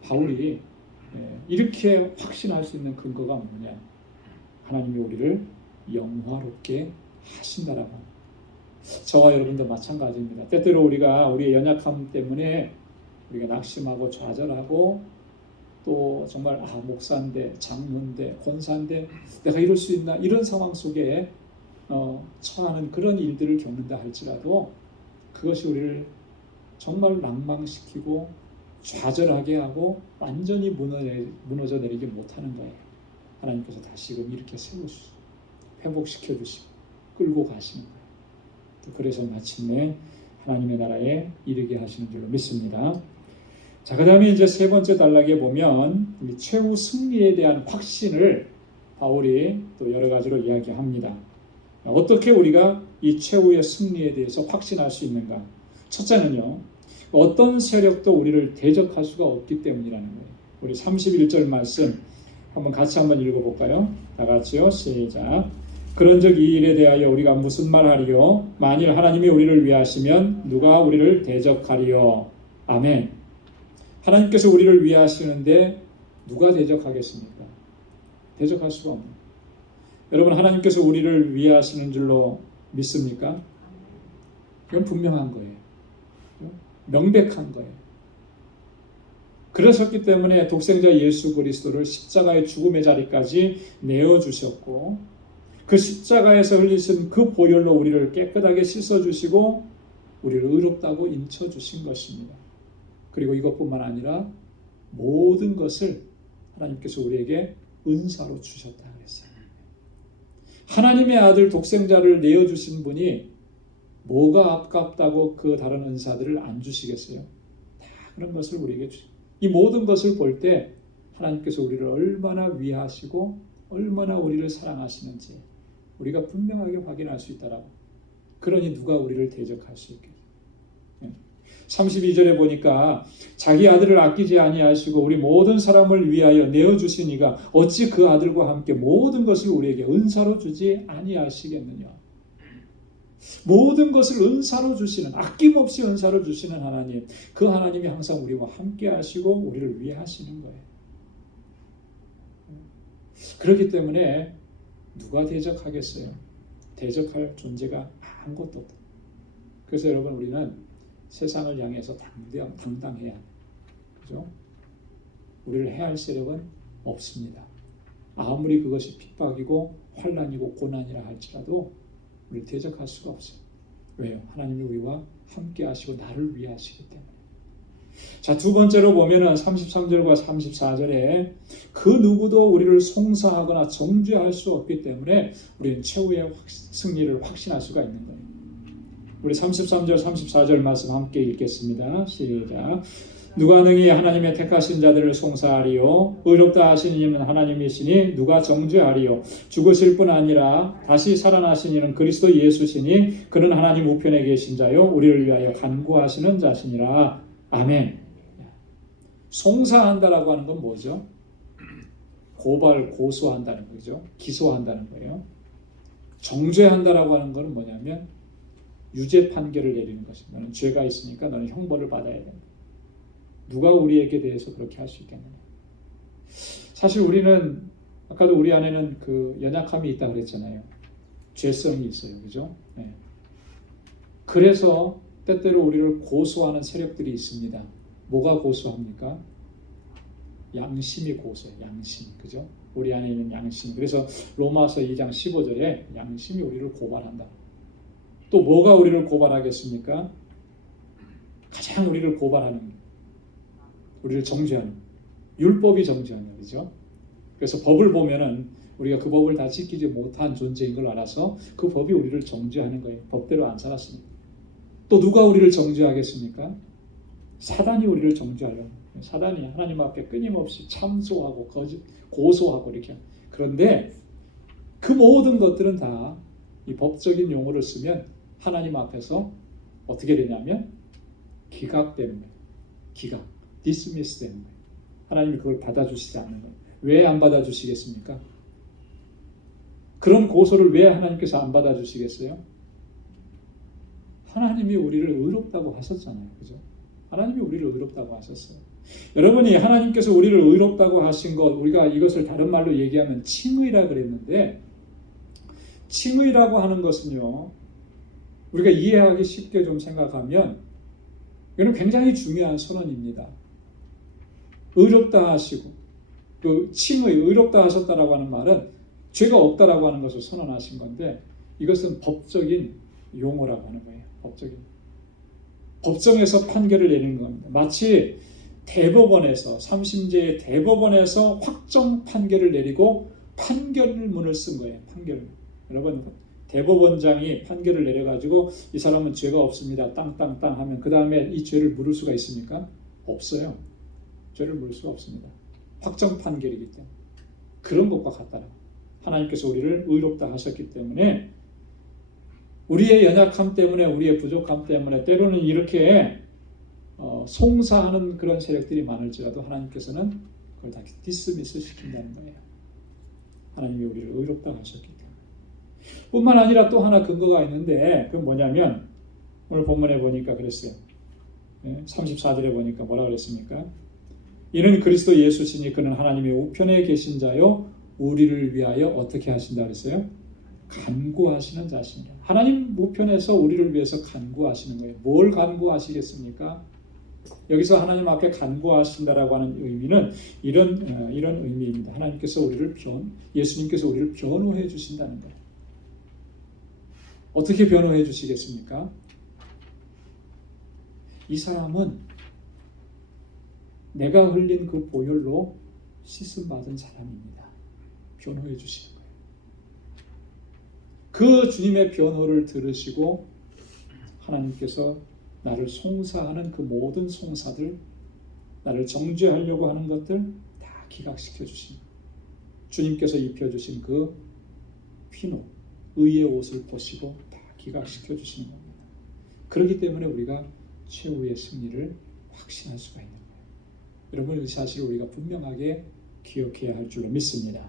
바울이 이렇게 확신할 수 있는 근거가 뭐냐? 하나님이 우리를 영화롭게 하신다라고 합니다. 저와 여러분도 마찬가지입니다. 때때로 우리가 우리의 연약함 때문에 우리가 낙심하고 좌절하고 또 정말 목사인데 장로인데 권사인데 내가 이럴 수 있나, 이런 상황 속에 처하는 그런 일들을 겪는다 할지라도 그것이 우리를 정말 낭망시키고 좌절하게 하고 완전히 무너져 내리지 못하는 거예요. 하나님께서 다시금 이렇게 세우시고 회복시켜 주시고 끌고 가시는 거예요. 또 그래서 마침내 하나님의 나라에 이르게 하시는 줄로 믿습니다. 자, 그 다음에 이제 세 번째 단락에 보면 최후 승리에 대한 확신을 바울이 또 여러 가지로 이야기합니다. 어떻게 우리가 이 최후의 승리에 대해서 확신할 수 있는가? 첫째는요, 어떤 세력도 우리를 대적할 수가 없기 때문이라는 거예요. 우리 31절 말씀 같이 한번 읽어볼까요? 다 같이요. 시작. 그런즉 이 일에 대하여 우리가 무슨 말하리요? 만일 하나님이 우리를 위하시면 누가 우리를 대적하리요? 아멘. 하나님께서 우리를 위하시는데 누가 대적하겠습니까? 대적할 수가 없는. 여러분, 하나님께서 우리를 위하시는 줄로 믿습니까? 이건 분명한 거예요. 명백한 거예요. 그러셨기 때문에 독생자 예수 그리스도를 십자가의 죽음의 자리까지 내어주셨고, 그 십자가에서 흘리신 그 보혈로 우리를 깨끗하게 씻어주시고 우리를 의롭다고 인쳐주신 것입니다. 그리고 이것뿐만 아니라 모든 것을 하나님께서 우리에게 은사로 주셨다 그랬어요. 하나님의 아들 독생자를 내어주신 분이 뭐가 아깝다고 그 다른 은사들을 안 주시겠어요? 다 그런 것을 우리에게 주십니다. 이 모든 것을 볼 때 하나님께서 우리를 얼마나 위하시고 얼마나 우리를 사랑하시는지 우리가 분명하게 확인할 수 있다라고. 그러니 누가 우리를 대적할 수 있겠어요? 32절에 보니까 자기 아들을 아끼지 아니하시고 우리 모든 사람을 위하여 내어주신 이가 어찌 그 아들과 함께 모든 것을 우리에게 은사로 주지 아니하시겠느냐. 모든 것을 은사로 주시는, 아낌없이 은사로 주시는 하나님, 그 하나님이 항상 우리와 함께 하시고 우리를 위해 하시는 거예요. 그렇기 때문에 누가 대적하겠어요? 대적할 존재가 아무것도 없다. 그래서 여러분, 우리는 세상을 향해서 당당해야 해요. 그죠? 우리를 해할 세력은 없습니다. 아무리 그것이 핍박이고 환난이고 고난이라 할지라도 우리를 대적할 수가 없어요. 왜요? 하나님이 우리와 함께 하시고 나를 위해 하시기 때문에. 자, 두 번째로 보면은 33절과 34절에 그 누구도 우리를 송사하거나 정죄할 수 없기 때문에 우리는 최후의 승리를 확신할 수가 있는 거예요. 우리 33절, 34절 말씀 함께 읽겠습니다. 시작. 누가 능히 하나님의 택하신 자들을 송사하리요? 의롭다 하신 이는 하나님이시니 누가 정죄하리요? 죽으실 뿐 아니라 다시 살아나신 이는 그리스도 예수시니 그는 하나님 우편에 계신 자요 우리를 위하여 간구하시는 자시니라. 아멘. 송사한다라고 하는 건 뭐죠? 고발, 고소한다는 거죠. 기소한다는 거예요. 정죄한다라고 하는 것은 뭐냐면 유죄 판결을 내리는 것입니다. 너는 죄가 있으니까 너는 형벌을 받아야 된다. 누가 우리에게 대해서 그렇게 할 수 있겠느냐. 사실 우리는 아까도 우리 안에는 그 연약함이 있다고 그랬잖아요. 죄성이 있어요. 그죠? 네. 그래서 때때로 우리를 고소하는 세력들이 있습니다. 뭐가 고소합니까? 양심이 고소해요. 양심. 그죠? 우리 안에 있는 양심. 그래서 로마서 2장 15절에 양심이 우리를 고발한다. 또 뭐가 우리를 고발하겠습니까? 가장 우리를 고발하는, 우리를 정죄하는, 율법이 정죄하는 거죠. 그래서 법을 보면은 우리가 그 법을 다 지키지 못한 존재인 걸 알아서 그 법이 우리를 정죄하는 거예요. 법대로 안 살았으니까. 또 누가 우리를 정죄하겠습니까? 사단이 우리를 정죄하려고. 사단이 하나님 앞에 끊임없이 참소하고 거짓, 고소하고 이렇게. 그런데 그 모든 것들은 다 이 법적인 용어를 쓰면 하나님 앞에서 어떻게 되냐면 기각되는 거예요. 기각, dismiss 되는 거예요. 하나님이 그걸 받아주시지 않는 거예요. 왜 안 받아주시겠습니까? 그런 고소를 왜 하나님께서 안 받아주시겠어요? 하나님이 우리를 의롭다고 하셨잖아요. 그죠? 하나님이 우리를 의롭다고 하셨어요. 여러분이 하나님께서 우리를 의롭다고 하신 것, 우리가 이것을 다른 말로 얘기하면 칭의라 그랬는데, 칭의라고 하는 것은요, 우리가 이해하기 쉽게 좀 생각하면 이건 굉장히 중요한 선언입니다. 의롭다 하시고, 그 칭의, 의롭다 하셨다라고 하는 말은 죄가 없다라고 하는 것을 선언하신 건데, 이것은 법적인 용어라고 하는 거예요. 법정에서 판결을 내리는 겁니다. 마치 대법원에서, 3심제의 대법원에서 확정 판결을 내리고 판결문을 쓴 거예요. 판결문. 여러분, 대법원장이 판결을 내려가지고 이 사람은 죄가 없습니다. 땅땅땅 하면 그 다음에 이 죄를 물을 수가 있습니까? 없어요. 죄를 물을 수가 없습니다. 확정 판결이기 때문에. 그런 것과 같다라고. 하나님께서 우리를 의롭다 하셨기 때문에 우리의 연약함 때문에, 우리의 부족함 때문에 때로는 이렇게 송사하는 그런 세력들이 많을지라도 하나님께서는 그걸 다 디스미스 시킨다는 거예요. 하나님이 우리를 의롭다 하셨기 때문에. 뿐만 아니라 또 하나 근거가 있는데 그건 뭐냐면 오늘 본문에 보니까 그랬어요. 34절에 보니까 뭐라 그랬습니까? 이는 그리스도 예수시니 그는 하나님의 우편에 계신 자요 우리를 위하여 어떻게 하신다 그랬어요? 간구하시는 자신이라. 하나님 우편에서 우리를 위해서 간구하시는 거예요. 뭘 간구하시겠습니까? 여기서 하나님 앞에 간구하신다라고 하는 의미는 이런 의미입니다. 하나님께서 예수님께서 우리를 변호해 주신다는 거예요. 어떻게 변호해 주시겠습니까? 이 사람은 내가 흘린 그 보혈로 씻음 받은 사람입니다. 변호해 주시는 거예요. 그 주님의 변호를 들으시고 하나님께서 나를 송사하는 그 모든 송사들, 나를 정죄하려고 하는 것들 다 기각시켜 주신 주님께서 입혀주신 그 휘노, 의의 옷을 보시고 다 기각시켜 주시는 겁니다. 그렇기 때문에 우리가 최후의 승리를 확신할 수가 있는 거예요. 여러분, 이 사실을 우리가 분명하게 기억해야 할 줄로 믿습니다.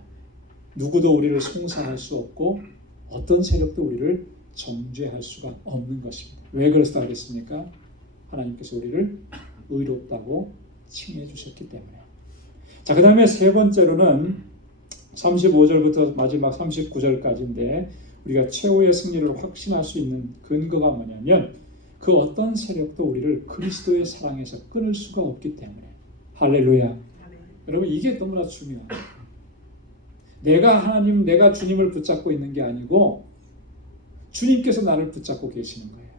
누구도 우리를 송사할 수 없고 어떤 세력도 우리를 정죄할 수가 없는 것입니다. 왜 그렇다 하겠습니까? 하나님께서 우리를 의롭다고 칭해 주셨기 때문에. 자, 그 다음에 세 번째로는 35절부터 마지막 39절까지인데 우리가 최후의 승리를 확신할 수 있는 근거가 뭐냐면 그 어떤 세력도 우리를 그리스도의 사랑에서 끊을 수가 없기 때문에. 할렐루야. 여러분, 이게 너무나 중요합니다. 내가 주님을 붙잡고 있는 게 아니고 주님께서 나를 붙잡고 계시는 거예요.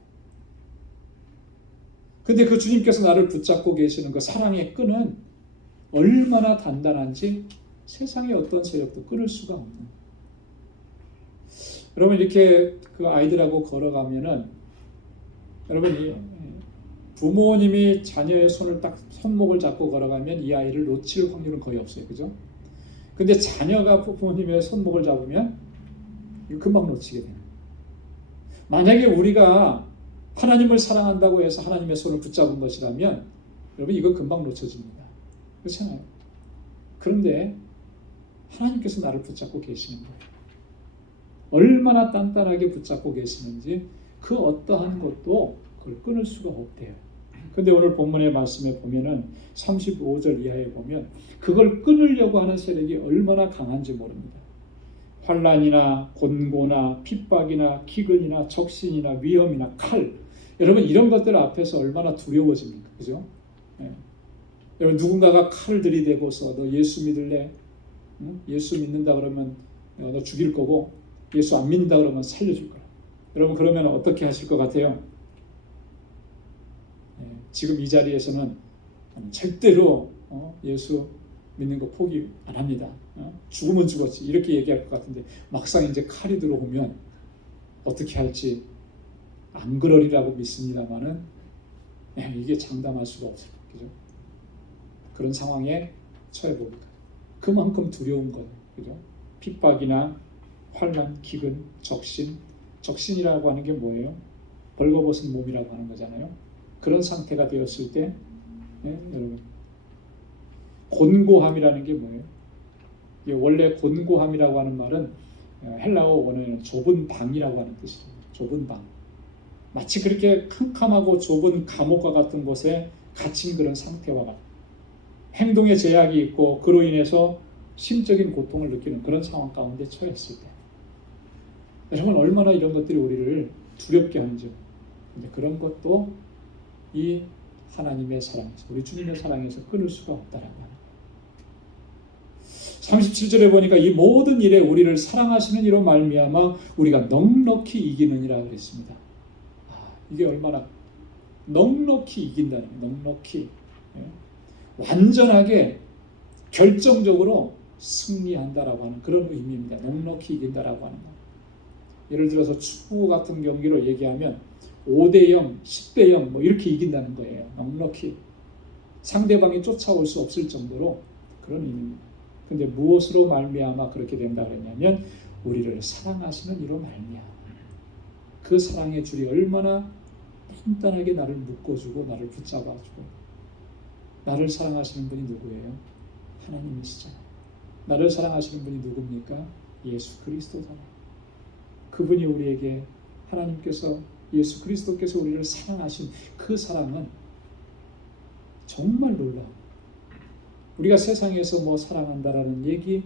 근데 그 주님께서 나를 붙잡고 계시는 그 사랑의 끈은 얼마나 단단한지 세상의 어떤 세력도 끊을 수가 없는 거예요. 여러분, 이렇게 그 아이들하고 걸어가면은 여러분, 부모님이 자녀의 손목을 잡고 걸어가면 이 아이를 놓칠 확률은 거의 없어요. 그죠? 근데 자녀가 부모님의 손목을 잡으면 금방 놓치게 돼요. 만약에 우리가 하나님을 사랑한다고 해서 하나님의 손을 붙잡은 것이라면 여러분, 이거 금방 놓쳐집니다. 그렇잖아요. 그런데 하나님께서 나를 붙잡고 계시는 거예요. 얼마나 단단하게 붙잡고 계시는지 그 어떠한 것도 그걸 끊을 수가 없대요. 근데 오늘 본문의 말씀에 보면은 35절 이하에 보면 그걸 끊으려고 하는 세력이 얼마나 강한지 모릅니다. 환난이나 곤고나 핍박이나 기근이나 적신이나 위험이나 칼, 여러분 이런 것들 앞에서 얼마나 두려워집니까? 그죠? 네. 여러분, 누군가가 칼을 들이대고서 너 예수 믿을래? 응? 예수 믿는다 그러면 너 죽일 거고 예수 안 믿는다 그러면 살려줄 거야. 여러분, 그러면 어떻게 하실 것 같아요? 지금 이 자리에서는 절대로 예수 믿는 거 포기 안 합니다. 죽으면 죽었지 이렇게 얘기할 것 같은데 막상 이제 칼이 들어오면 어떻게 할지 안 그러리라고 믿습니다만은 이게 장담할 수가 없을 거죠. 그런 상황에 처해 보니까 그만큼 두려운 거예요. 그죠? 핍박이나 환난, 기근, 적신이라고 하는 게 뭐예요? 벌거벗은 몸이라고 하는 거잖아요. 그런 상태가 되었을 때 여러분, 곤고함이라는 게 뭐예요? 원래 곤고함이라고 하는 말은 헬라어 원어에는 좁은 방이라고 하는 뜻이에요. 좁은 방. 마치 그렇게 캄캄하고 좁은 감옥과 같은 곳에 갇힌 그런 상태와 같아요. 행동에 제약이 있고 그로 인해서 심적인 고통을 느끼는 그런 상황 가운데 처했을 때 여러분, 얼마나 이런 것들이 우리를 두렵게 하는지. 근데 그런 것도 이 하나님의 사랑에서, 우리 주님의 사랑에서 끊을 수가 없다라고 하는 거예요. 37절에 보니까 이 모든 일에 우리를 사랑하시는 이로 말미암아 우리가 넉넉히 이기느니라 그랬습니다. 이게 얼마나 넉넉히 이긴다는 거예요. 넉넉히. 완전하게 결정적으로 승리한다라고 하는 그런 의미입니다. 넉넉히 이긴다라고 하는 것. 예를 들어서 축구 같은 경기로 얘기하면 5대0, 10대0 뭐 이렇게 이긴다는 거예요. 넉넉히 상대방이 쫓아올 수 없을 정도로 그런 의미입니다. 근데 무엇으로 말미암아 그렇게 된다 그랬냐면 우리를 사랑하시는 이로 말미암아. 그 사랑의 줄이 얼마나 단단하게 나를 묶어주고 나를 붙잡아주고. 나를 사랑하시는 분이 누구예요? 하나님이시잖아요. 나를 사랑하시는 분이 누굽니까? 예수 그리스도잖아요. 그분이 우리에게 하나님께서 예수 그리스도께서 우리를 사랑하신 그 사랑은 정말 놀라워. 우리가 세상에서 뭐 사랑한다라는 얘기,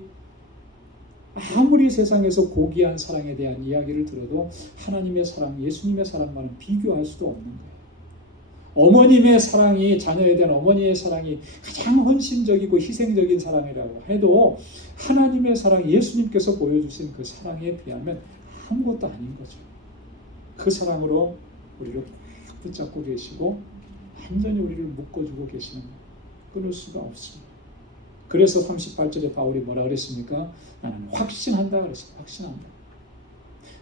아무리 세상에서 고귀한 사랑에 대한 이야기를 들어도 하나님의 사랑, 예수님의 사랑과는 비교할 수도 없는 거예요. 어머님의 사랑이, 자녀에 대한 어머니의 사랑이 가장 헌신적이고 희생적인 사랑이라고 해도 하나님의 사랑, 예수님께서 보여주신 그 사랑에 비하면 아무것도 아닌 거죠. 그 사랑으로 우리를 꽉 붙잡고 계시고 완전히 우리를 묶어주고 계시는 거예요. 끊을 수가 없습니다. 그래서 38절에 바울이 뭐라 그랬습니까? 나는 확신한다 그랬어요. 확신한다.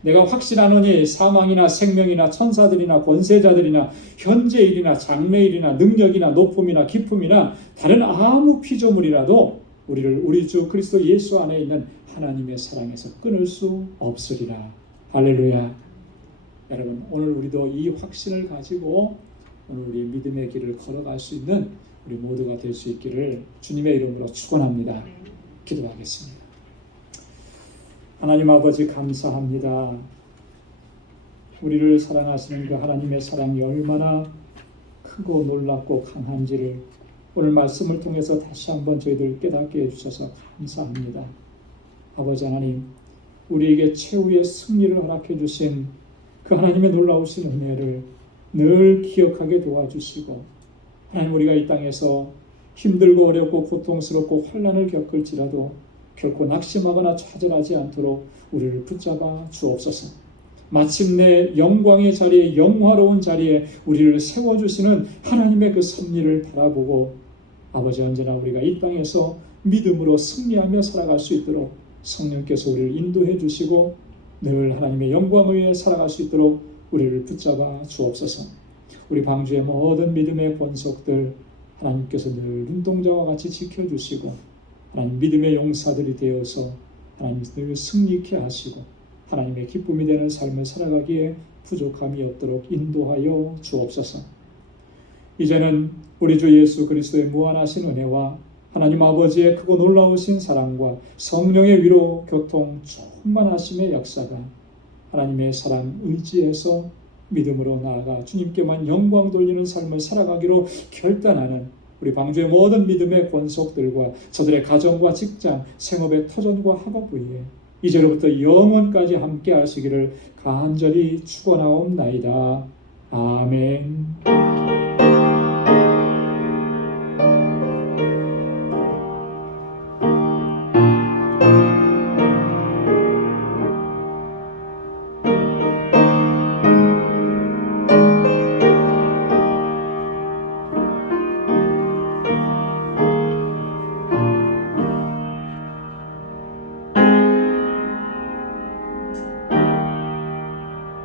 내가 확신하노니 사망이나 생명이나 천사들이나 권세자들이나 현재일이나 장래일이나 능력이나 높음이나 깊음이나 다른 아무 피조물이라도 우리를 우리 주 그리스도 예수 안에 있는 하나님의 사랑에서 끊을 수 없으리라. 할렐루야. 여러분, 오늘 우리도 이 확신을 가지고 오늘 우리 믿음의 길을 걸어갈 수 있는 우리 모두가 될 수 있기를 주님의 이름으로 축원합니다. 기도하겠습니다. 하나님 아버지 감사합니다. 우리를 사랑하시는 그 하나님의 사랑이 얼마나 크고 놀랍고 강한지를 오늘 말씀을 통해서 다시 한번 저희들 깨닫게 해주셔서 감사합니다. 아버지 하나님, 우리에게 최후의 승리를 허락해 주신 그 하나님의 놀라우신 은혜를 늘 기억하게 도와주시고, 하나님, 우리가 이 땅에서 힘들고 어렵고 고통스럽고 환난을 겪을지라도 결코 낙심하거나 좌절하지 않도록 우리를 붙잡아 주옵소서. 마침내 영광의 자리에, 영화로운 자리에 우리를 세워주시는 하나님의 그 섭리를 바라보고 아버지, 언제나 우리가 이 땅에서 믿음으로 승리하며 살아갈 수 있도록 성령께서 우리를 인도해 주시고 늘 하나님의 영광을 위해 살아갈 수 있도록 우리를 붙잡아 주옵소서. 우리 방주의 모든 믿음의 권속들 하나님께서 늘 눈동자와 같이 지켜주시고 하나님 믿음의 용사들이 되어서 하나님 늘 승리케 하시고 하나님의 기쁨이 되는 삶을 살아가기에 부족함이 없도록 인도하여 주옵소서. 이제는 우리 주 예수 그리스도의 무한하신 은혜와 하나님 아버지의 크고 놀라우신 사랑과 성령의 위로 교통 충만하심의 역사가 하나님의 사랑 의지에서 믿음으로 나아가 주님께만 영광 돌리는 삶을 살아가기로 결단하는 우리 방주의 모든 믿음의 권속들과 저들의 가정과 직장, 생업의 터전과 학업 위에 이제로부터 영원까지 함께 하시기를 간절히 축원하옵나이다. 아멘.